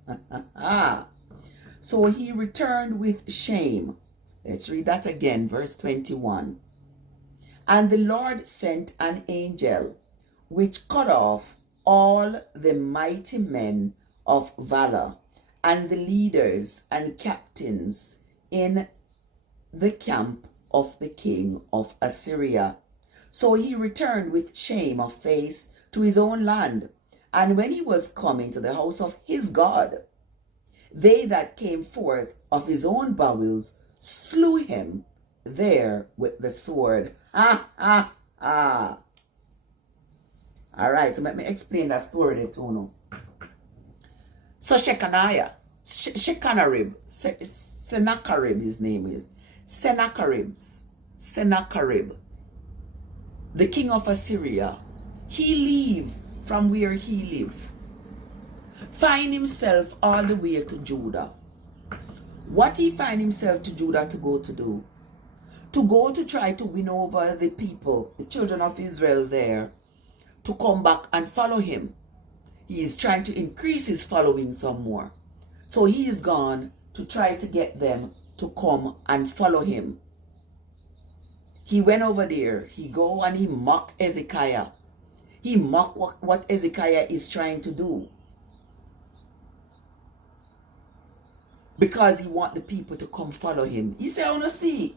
So he returned with shame. Let's read that again, verse 21. And the Lord sent an angel which cut off all the mighty men of valor and the leaders and captains in the camp of the king of Assyria. So he returned with shame of face to his own land. And when he was coming to the house of his God, they that came forth of his own bowels slew him there with the sword. All right, so let me explain that story there to you. So Sennacherib, his name is Sennacherib, the king of Assyria, he leave from where he live, find himself all the way to Judah. What he find himself to Judah to go to do? To go to try to win over the people, the children of Israel there, to come back and follow him. He is trying to increase his following some more. So he is gone to try to get them to come and follow him. He went over there. He go and he mock Hezekiah. He mock what Hezekiah is trying to do. Because he want the people to come follow him. He say, I want to see.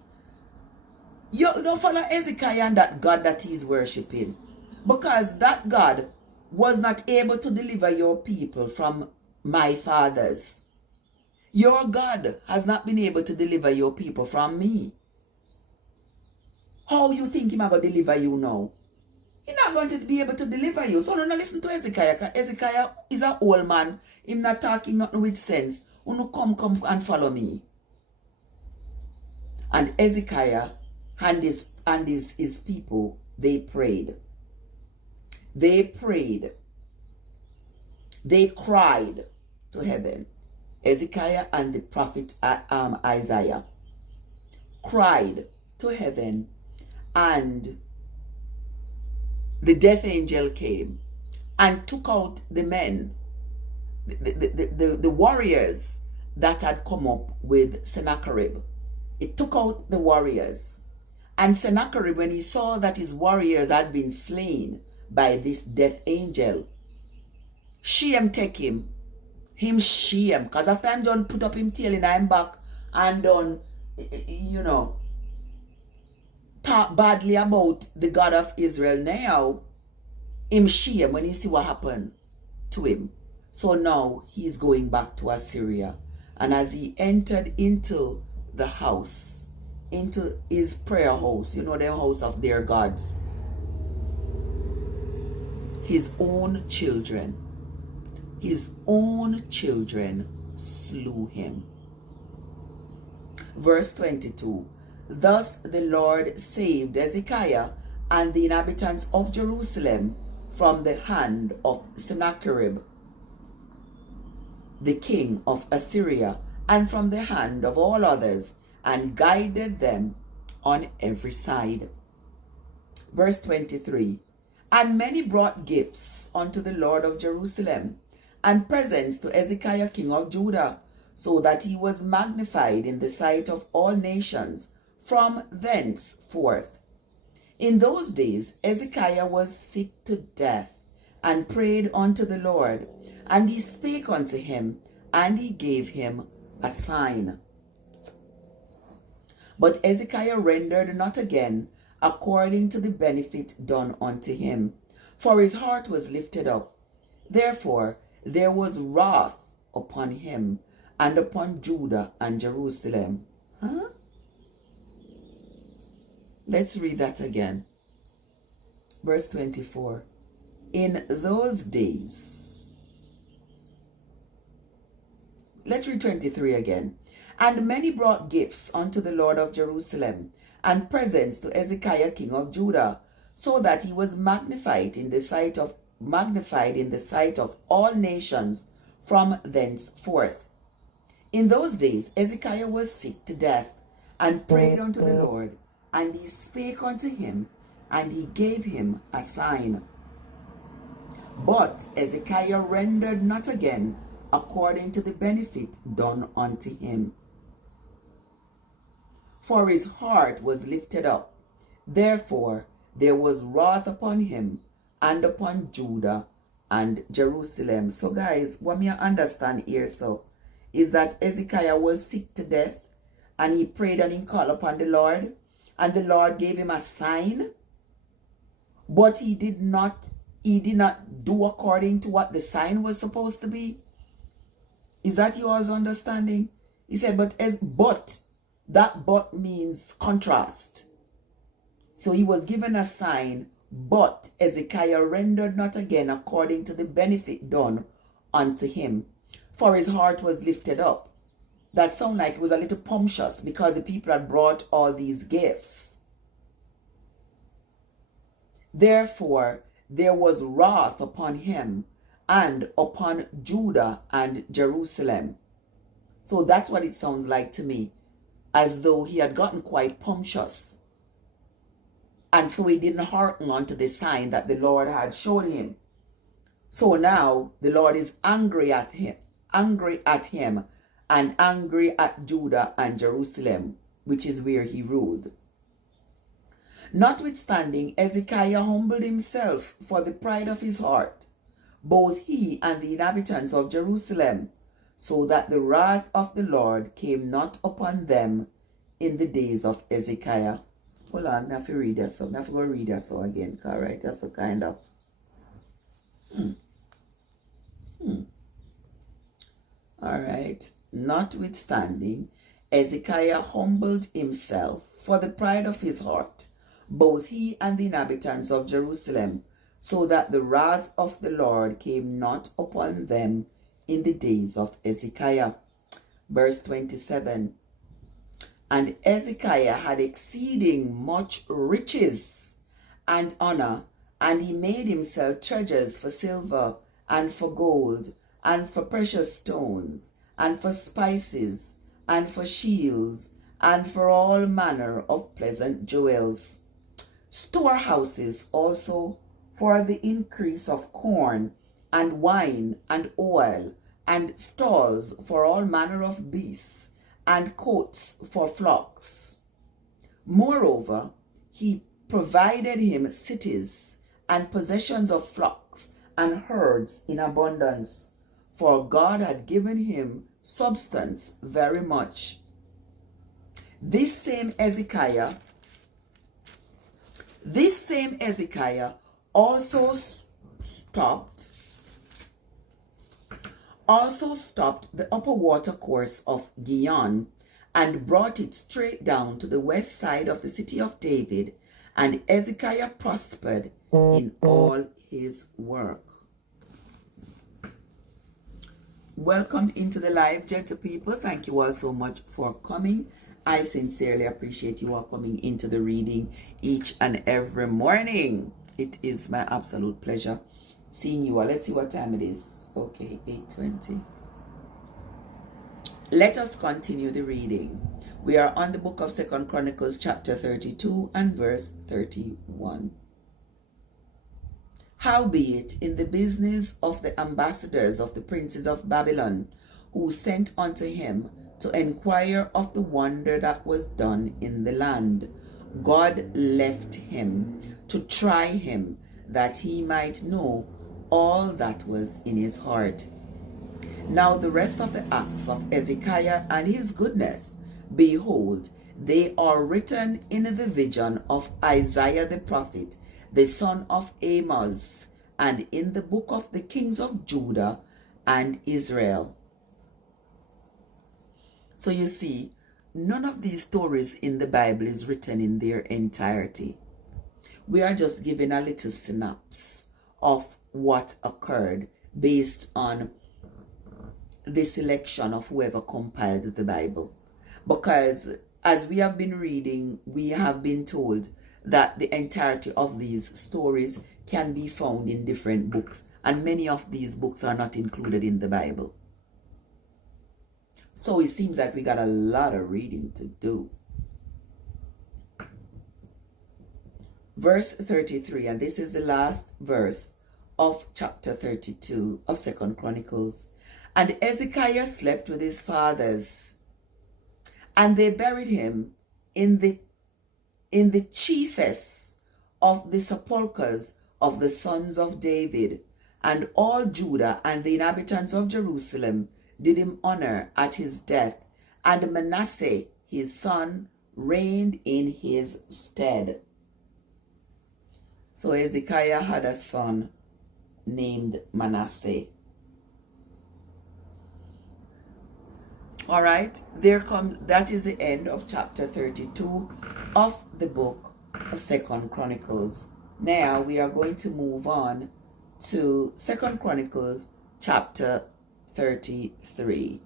You don't follow Hezekiah and that God that he's worshipping. Because that God was not able to deliver your people from my fathers. Your God has not been able to deliver your people from me. How you think him going to deliver you now? He's not going to be able to deliver you. So don't listen to Hezekiah. Because Hezekiah is an old man. Him not talking nothing with sense. You come and follow me. And Hezekiah and his people, they prayed. They prayed. They cried to heaven. Hezekiah and the prophet Isaiah cried to heaven, and the death angel came and took out the men, the warriors that had come up with Sennacherib. It took out the warriors. And Sennacherib, when he saw that his warriors had been slain by this death angel, shame take him. Him shame. Because after I'm done put up him tail in I'm back and done, talk badly about the God of Israel now, him shame when you see what happened to him. So now he's going back to Assyria. And as he entered into the house, into his prayer house, the house of their gods, his own children slew him. Verse 22. Thus the Lord saved Hezekiah and the inhabitants of Jerusalem from the hand of Sennacherib, the king of Assyria, and from the hand of all others, and guided them on every side. Verse 23. And many brought gifts unto the Lord of Jerusalem, and presents to Hezekiah king of Judah, so that he was magnified in the sight of all nations from thenceforth. In those days Hezekiah was sick to death, and prayed unto the Lord, and he spake unto him, and he gave him a sign. But Hezekiah rendered not again according to the benefit done unto him, for his heart was lifted up. Therefore there was wrath upon him and upon Judah and Jerusalem. Huh? Let's read that again. Verse 24. In those days. Let's read 23 again. And many brought gifts unto the Lord of Jerusalem, and presents to Hezekiah king of Judah, so that he was magnified in the sight of all nations from thenceforth. In those days Hezekiah was sick to death, and prayed unto the Lord, and he spake unto him, and he gave him a sign. But Hezekiah rendered not again according to the benefit done unto him, for his heart was lifted up. Therefore there was wrath upon him and upon Judah and Jerusalem. So guys, what me understand here is that Hezekiah was sick to death, and he prayed and he called upon the Lord, and the Lord gave him a sign, but he did not do according to what the sign was supposed to be. Is that you all's understanding? He said, but that but means contrast. So he was given a sign, but Hezekiah rendered not again according to the benefit done unto him, for his heart was lifted up. That sounded like it was a little pompous, because the people had brought all these gifts. Therefore there was wrath upon him and upon Judah and Jerusalem. So that's what it sounds like to me, as though he had gotten quite pompous, and so he didn't hearken unto the sign that the Lord had shown him. So now the Lord is angry at him, and angry at Judah and Jerusalem, which is where he ruled. Notwithstanding, Hezekiah humbled himself for the pride of his heart, both he and the inhabitants of Jerusalem, so that the wrath of the Lord came not upon them in the days of Hezekiah. Hold on, I have to read that so. I have to go read that so again, alright, that's so kind of. Alright. Notwithstanding, Hezekiah humbled himself for the pride of his heart, both he and the inhabitants of Jerusalem, so that the wrath of the Lord came not upon them in the days of Hezekiah. Verse 27. And Hezekiah had exceeding much riches and honor, and he made himself treasures for silver and for gold and for precious stones and for spices and for shields and for all manner of pleasant jewels. Storehouses also for the increase of corn and wine and oil, and stalls for all manner of beasts, and coats for flocks. Moreover, he provided him cities and possessions of flocks and herds in abundance, for God had given him substance very much. This same Hezekiah also stopped the upper water course of Gihon, and brought it straight down to the west side of the city of David, and Hezekiah prospered in all his work. Welcome into the live, gentle people. Thank you all so much for coming. I sincerely appreciate you all coming into the reading each and every morning. It is my absolute pleasure seeing you all. Let's see what time it is. Okay, 8:20. Let us continue the reading. We are on the book of 2Chronicles chapter 32 and verse 31. Howbeit, in the business of the ambassadors of the princes of Babylon, who sent unto him to inquire of the wonder that was done in the land, God left him to try him, that he might know all that was in his heart. Now the rest of the acts of Hezekiah and his goodness, behold, They are written in the vision of Isaiah the prophet, the son of Amos, and in the book of the kings of Judah and Israel. So you see, none of these stories in the Bible is written in their entirety. We are just giving a little synopsis of what occurred based on the selection of whoever compiled the Bible. Because as we have been reading, we have been told that the entirety of these stories can be found in different books, and many of these books are not included in the Bible. So it seems like we got a lot of reading to do. Verse 33, and this is the last verse of chapter 32 of 2 Chronicles. And Hezekiah slept with his fathers, and they buried him in the chiefest of the sepulchres of the sons of David. And all Judah and the inhabitants of Jerusalem did him honor at his death, and Manasseh his son reigned in his stead. So Hezekiah had a son named Manasseh. All right, that is the end of chapter 32 of the book of 2 Chronicles. Now we are going to move on to 2 Chronicles chapter 33.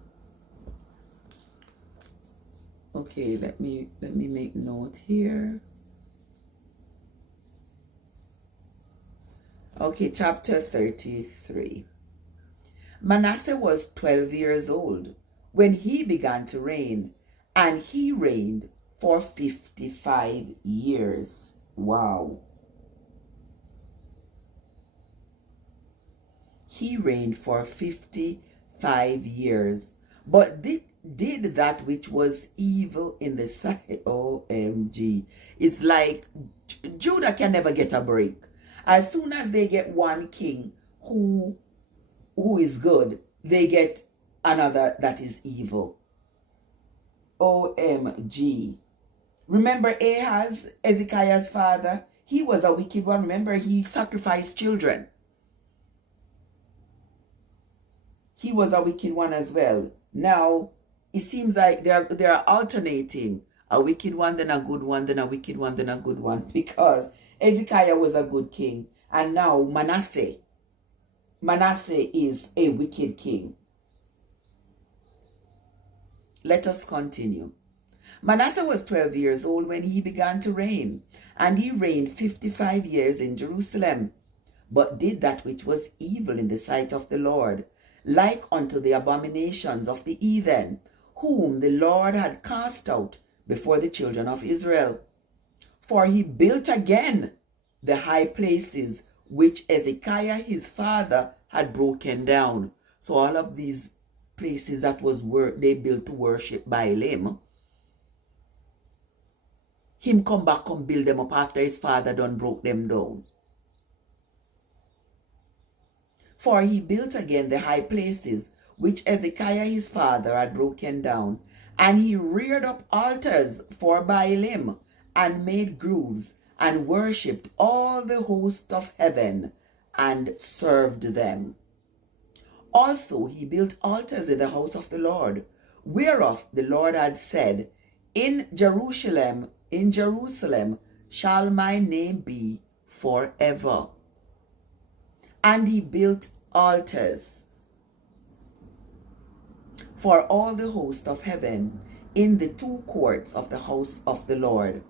Okay, let me make note here. Okay, chapter 33. Manasseh was 12 years old when he began to reign, and he reigned for 55 years. Wow. He reigned for 55 years, but did that which was evil in the sight. OMG. It's like Judah can never get a break. As soon as they get one king who is good, they get another that is evil. OMG. Remember Ahaz, Hezekiah's father? He was a wicked one. Remember, he sacrificed children. He was a wicked one as well. Now, it seems like they are alternating. A wicked one, then a good one, then a wicked one, then a good one. Because Hezekiah was a good king. And now Manasseh is a wicked king. Let us continue. Manasseh was 12 years old when he began to reign, and he reigned 55 years in Jerusalem, but did that which was evil in the sight of the Lord, like unto the abominations of the heathen, whom the Lord had cast out before the children of Israel. For he built again the high places which Hezekiah his father had broken down. So all of these places that they built to worship Baalim, him come back and build them up after his father done broke them down. For he built again the high places which Hezekiah his father had broken down, and he reared up altars for Baalim, and made groves, and worshipped all the host of heaven, and served them. Also he built altars in the house of the Lord, whereof the Lord had said, In Jerusalem shall my name be forever. And he built altars for all the host of heaven in the two courts of the house of the Lord.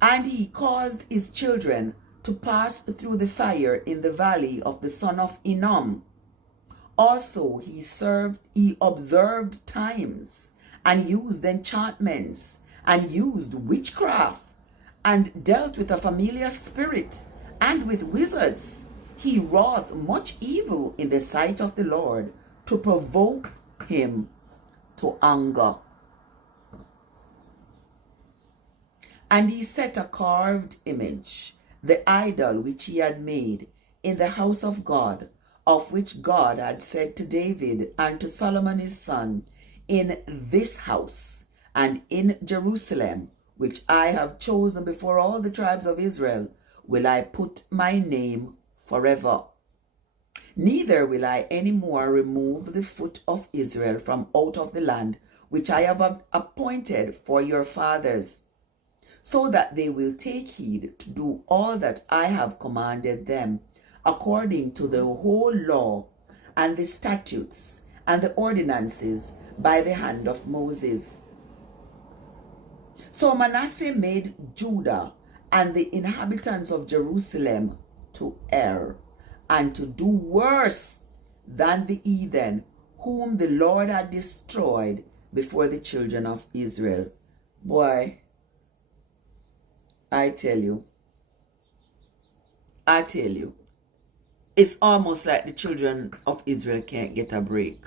And he caused his children to pass through the fire in the valley of the son of Hinnom. Also he observed times, and used enchantments, and used witchcraft, and dealt with a familiar spirit, and with wizards. He wrought much evil in the sight of the Lord, to provoke him to anger. And he set a carved image, the idol which he had made, in the house of God, of which God had said to David and to Solomon his son, In this house And in Jerusalem, which I have chosen before all the tribes of Israel, will I put my name forever. Neither will I any more remove the foot of Israel from out of the land which I have appointed for your fathers, so that they will take heed to do all that I have commanded them, according to the whole law and the statutes and the ordinances by the hand of Moses. So Manasseh made Judah and the inhabitants of Jerusalem to err and to do worse than the heathen, whom the Lord had destroyed before the children of Israel. Boy, I tell you, it's almost like the children of Israel can't get a break.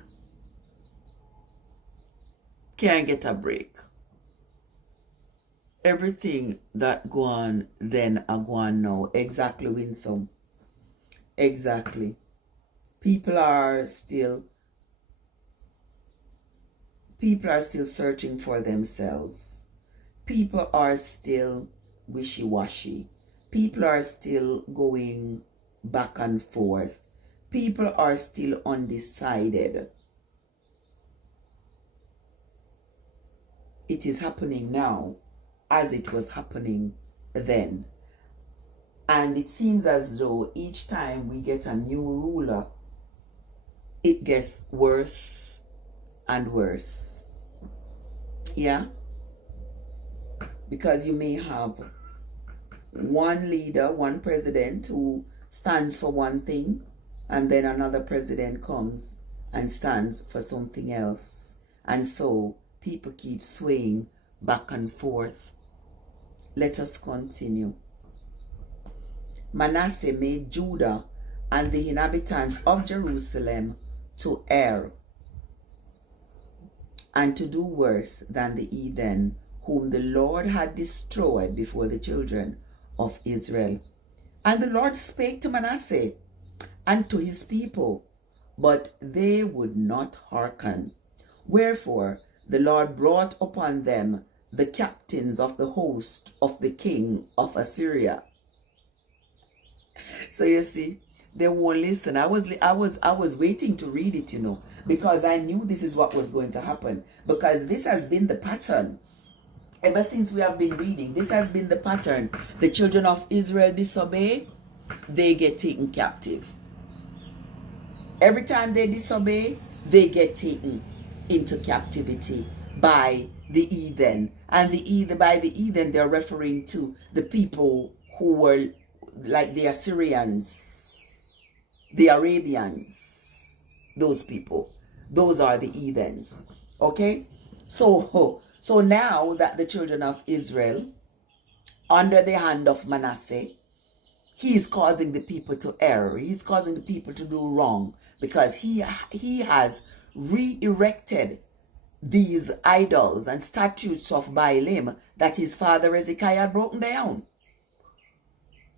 Can't get a break. Everything that go on then a go on now. Exactly, Winsome. Exactly. People are still searching for themselves. People are still wishy-washy. People are still going back and forth. People are still undecided. It is happening now as it was happening then. And it seems as though each time we get a new ruler, it gets worse and worse. Yeah? Because you may have one leader, one president who stands for one thing, and then another president comes and stands for something else. And so people keep swaying back and forth. Let us continue. Manasseh made Judah and the inhabitants of Jerusalem to err and to do worse than the heathen, whom the Lord had destroyed before the children of Israel. And the Lord spake to Manasseh and to his people, but they would not hearken. Wherefore the Lord brought upon them the captains of the host of the king of Assyria. So you see, they won't listen. I was waiting to read it, because I knew this is what was going to happen. Because this has been the pattern. Ever since we have been reading, this has been the pattern. The children of Israel disobey, they get taken captive. Every time they disobey, they get taken into captivity by the heathen. And by the heathen, they're referring to the people who were like the Assyrians, the Arabians, those people. Those are the heathens. Okay? So now that the children of Israel, under the hand of Manasseh, he's causing the people to err. He's causing the people to do wrong, because he has re-erected these idols and statues of Baalim that his father Hezekiah had broken down.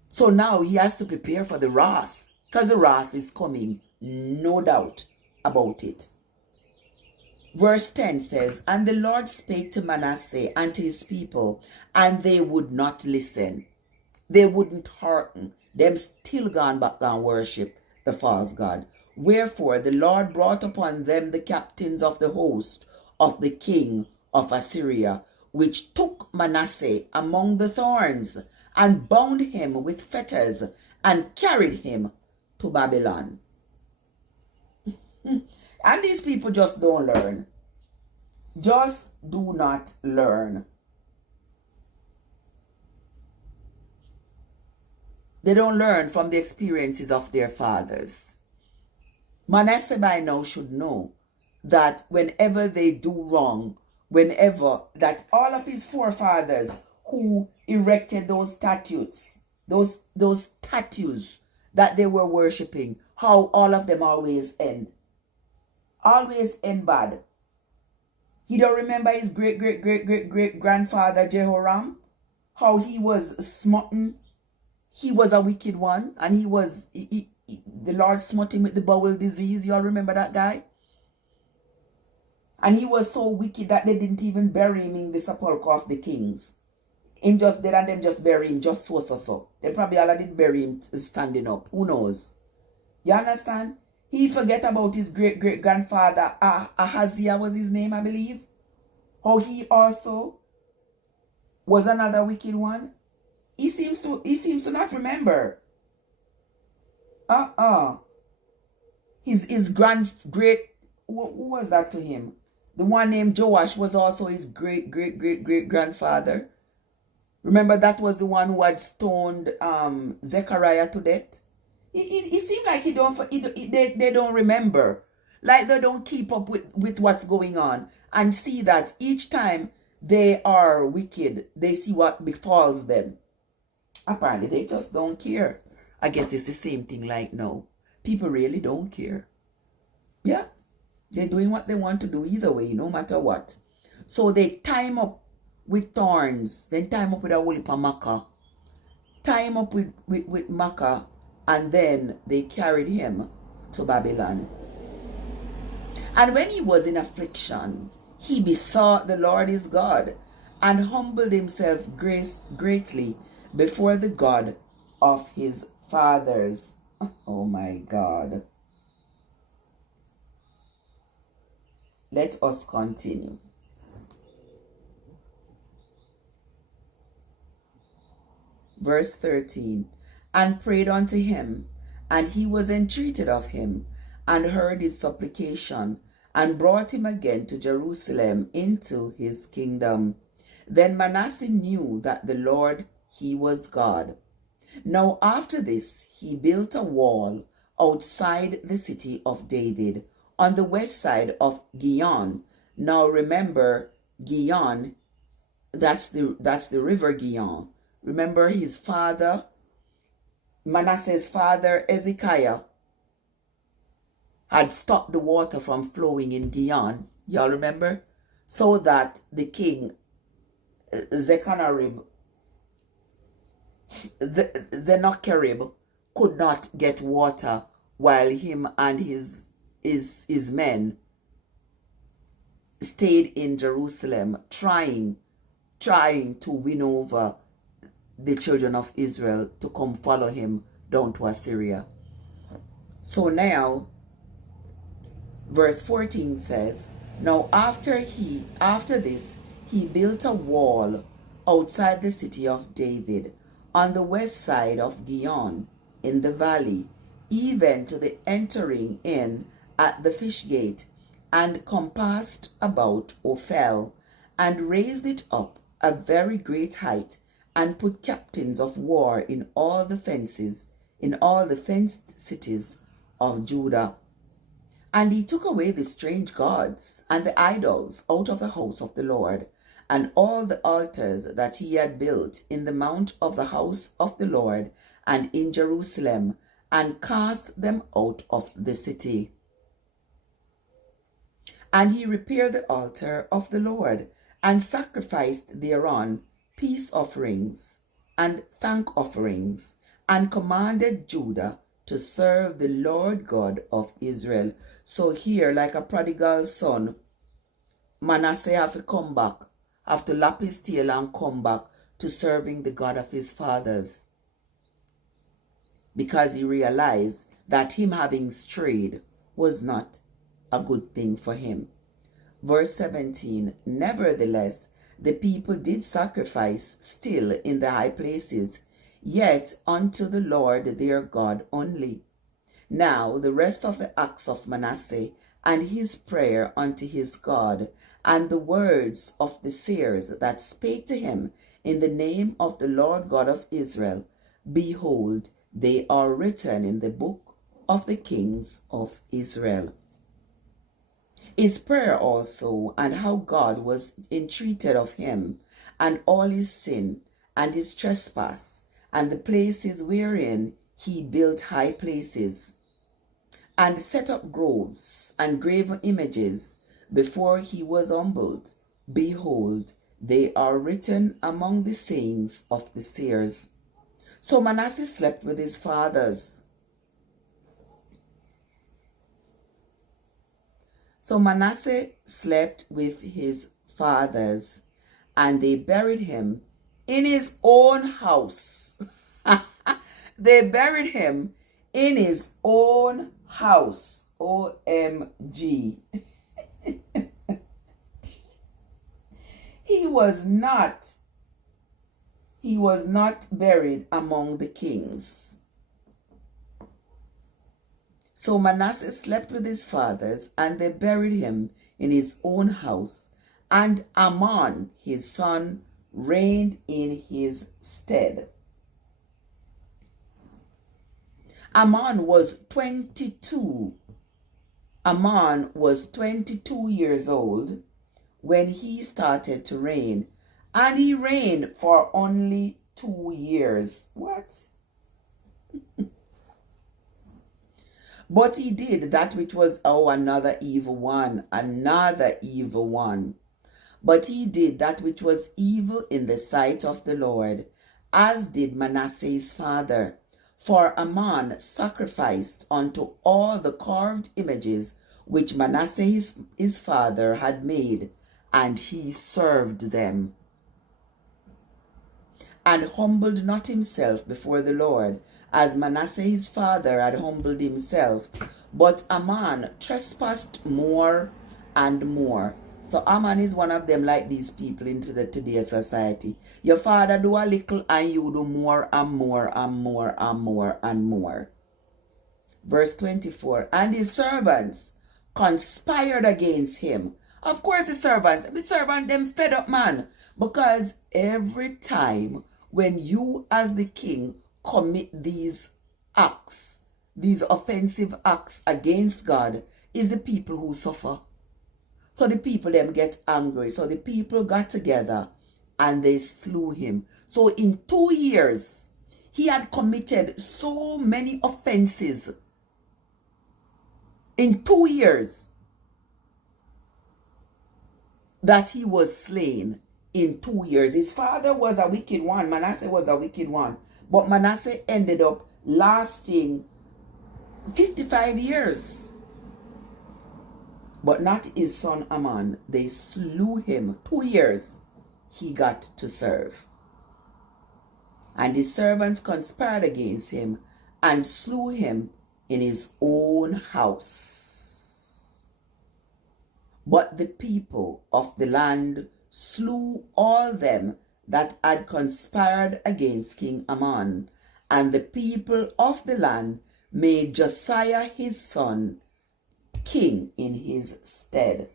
So now he has to prepare for the wrath, because the wrath is coming, no doubt about it. Verse 10 says, And the Lord spake to Manasseh and to his people, and they would not listen. They wouldn't hearken. Them still gone back and worship the false god. Wherefore the Lord brought upon them the captains of the host of the king of Assyria, which took Manasseh among the thorns, and bound him with fetters, and carried him to Babylon. And these people just don't learn. Just do not learn. They don't learn from the experiences of their fathers. Manasseh by now should know that whenever they do wrong, whenever that all of his forefathers who erected those statues, those statues that they were worshipping, how all of them always end. Always end bad. He don't remember his great grandfather Jehoram, how he was smitten. He was a wicked one, and the Lord smote him with the bowel disease. You all remember that guy? And he was so wicked that they didn't even bury him in the sepulchre of the kings. Him just dead and them just bury him just so. They probably all did bury him standing up. Who knows? You understand? He forget about his great-great-grandfather, Ahaziah was his name, I believe. How he also was another wicked one. He seems to not remember. His who was that to him? The one named Joash was also his great-great-great-great-grandfather. Remember, that was the one who had stoned Zechariah to death. It seemed like they don't remember. Like they don't keep up with what's going on. And see that each time they are wicked, they see what befalls them. Apparently, they just don't care. I guess it's the same thing like now. People really don't care. Yeah. They're doing what they want to do either way, no matter what. So they tie him up with thorns. Then tie him up with a whole heap of maca. Tie him up with maca. And then they carried him to Babylon. And when he was in affliction, he besought the Lord his God and humbled himself greatly before the God of his fathers. Oh my God. Let us continue. Verse 13. And prayed unto him, and he was entreated of him, and heard his supplication, and brought him again to Jerusalem into his kingdom. Then Manasseh knew that the Lord, he was God. Now after this, he built a wall outside the city of David, on the west side of Gihon. Now remember, Gihon, that's the river Gihon. Remember his father, Manasseh's father, Hezekiah, had stopped the water from flowing in Gihon. Y'all remember? So that the king, Sennacherib, could not get water while him and his men stayed in Jerusalem trying to win over the children of Israel to come follow him down to Assyria. So now, verse 14 says, now after this, he built a wall outside the city of David, on the west side of Gihon, in the valley, even to the entering in at the fish gate, and compassed about Ophel, and raised it up a very great height, and put captains of war in all the fenced cities of Judah. And he took away the strange gods and the idols out of the house of the Lord, and all the altars that he had built in the mount of the house of the Lord and in Jerusalem, and cast them out of the city. And he repaired the altar of the Lord, and sacrificed thereon peace offerings and thank offerings, and commanded Judah to serve the Lord God of Israel. So here, like a prodigal son, Manasseh have to come back, have to lap his tail and come back to serving the God of his fathers. Because he realized that him having strayed was not a good thing for him. Verse 17, nevertheless, the people did sacrifice still in the high places, yet unto the Lord their God only. Now the rest of the acts of Manasseh, and his prayer unto his God, and the words of the seers that spake to him in the name of the Lord God of Israel, behold, they are written in the book of the kings of Israel. His prayer also, and how God was entreated of him, and all his sin, and his trespass, and the places wherein he built high places, and set up groves, and graven images, before he was humbled. Behold, they are written among the sayings of the seers. So Manasseh slept with his fathers. So Manasseh slept with his fathers, and they buried him in his own house. They buried him in his own house. OMG. He was not buried among the kings. So Manasseh slept with his fathers, and they buried him in his own house, and Amon, his son, reigned in his stead. Amon was 22. Amon was 22 years old when he started to reign, and he reigned for only 2 years. What? But he did that which was, another evil one. But he did that which was evil in the sight of the Lord, as did Manasseh his father. For Amon sacrificed unto all the carved images which Manasseh his father had made, and he served them, and humbled not himself before the Lord, as Manasseh his father had humbled himself. But Amon trespassed more and more. So Amon is one of them, like these people into the today's society. Your father do a little and you do more and more and more and more and more. Verse 24, and his servants conspired against him. Of course the servant them fed up, man. Because every time when you as the king commit these acts, these offensive acts against God, is the people who suffer. So the people them get angry. So the people got together and they slew him. So in 2 years, he had committed so many offenses. In 2 years, that he was slain in 2 years. His father was a wicked one. Manasseh was a wicked one. But Manasseh ended up lasting 55 years. But not his son Amon. They slew him. 2 years he got to serve. And his servants conspired against him and slew him in his own house. But the people of the land slew all them that had conspired against King Amon. And the people of the land made Josiah his son king in his stead.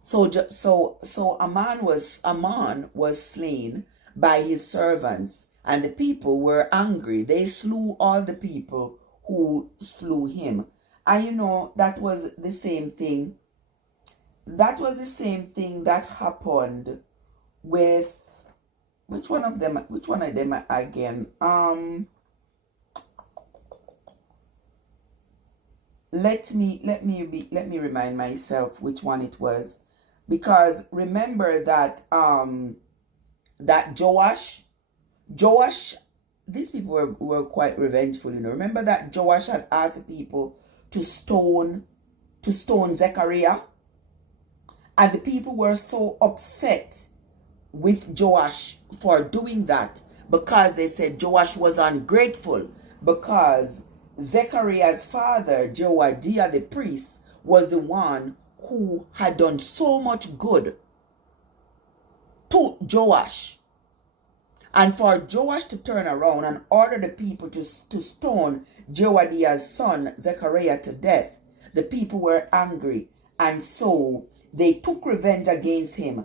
So Amon was slain by his servants, and the people were angry. They slew all the people who slew him. And you know, that was the same thing. That was the same thing that happened with which one of them again? Let me remind myself which one it was, because remember that that Joash, these people were quite revengeful, you know. Remember that Joash had asked the people to stone Zechariah, and the people were so upset with Joash for doing that, because they said Joash was ungrateful, because Zechariah's father, Jehoiada the priest, was the one who had done so much good to Joash. And for Joash to turn around and order the people to stone Jehoiada's son, Zechariah, to death, the people were angry. And so they took revenge against him.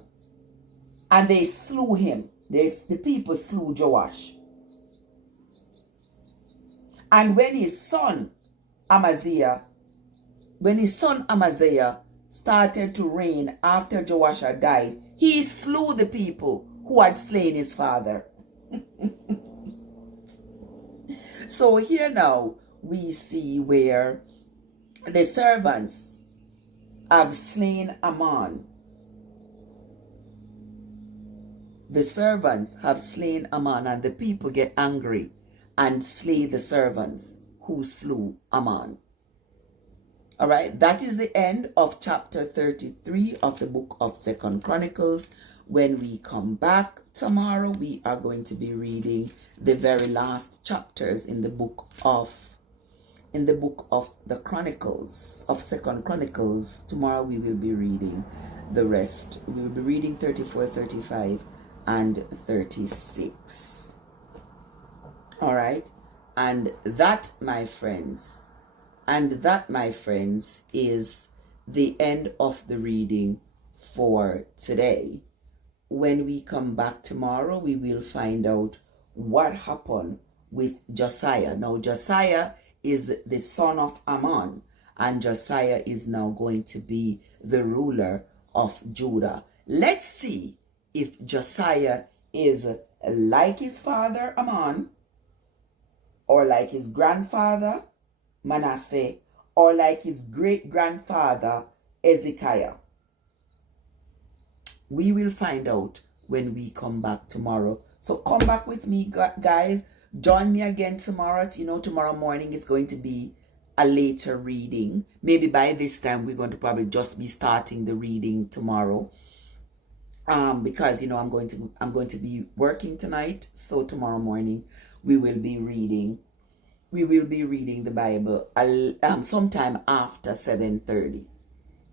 And they slew him. The people slew Joash. And when his son Amaziah started to reign after Joash had died, he slew the people who had slain his father. So here now we see where the servants have slain Amon. The servants have slain Amon, and the people get angry and slay the servants who slew Ammon. All right, that is the end of chapter 33 of the book of 2 Chronicles. When we come back tomorrow, we are going to be reading the very last chapters in the book of the Chronicles of 2 Chronicles. Tomorrow we will be reading the rest. We will be reading 34, 35, and 36. All right, and that, my friends, is the end of the reading for today. When we come back tomorrow, we will find out what happened with Josiah. Now, Josiah is the son of Ammon, and Josiah is now going to be the ruler of Judah. Let's see if Josiah is like his father Ammon, or like his grandfather Manasseh, or like his great-grandfather Hezekiah. We will find out when we come back tomorrow. So come back with me, guys. Join me again tomorrow. Tomorrow morning is going to be a later reading. Maybe by this time we're going to probably just be starting the reading tomorrow. Because I'm going to be working tonight. So tomorrow morning we will be reading the Bible sometime after 7:30.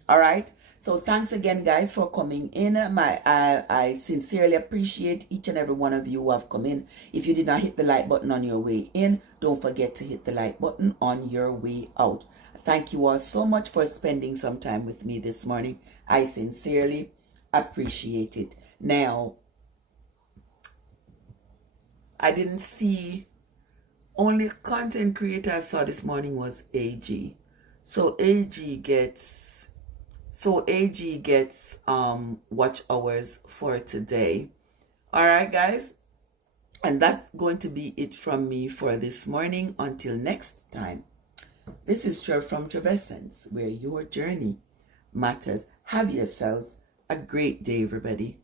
All right. So thanks again, guys, for coming in. I sincerely appreciate each and every one of you who have come in. If you did not hit the like button on your way in, don't forget to hit the like button on your way out. Thank you all so much for spending some time with me this morning. I sincerely appreciate it. Now, I didn't see, only content creator I saw this morning was AG. So AG gets watch hours for today. All right, guys, and that's going to be it from me for this morning. Until next time, this is Trev from Trevessence, where your journey matters. Have yourselves a great day, everybody.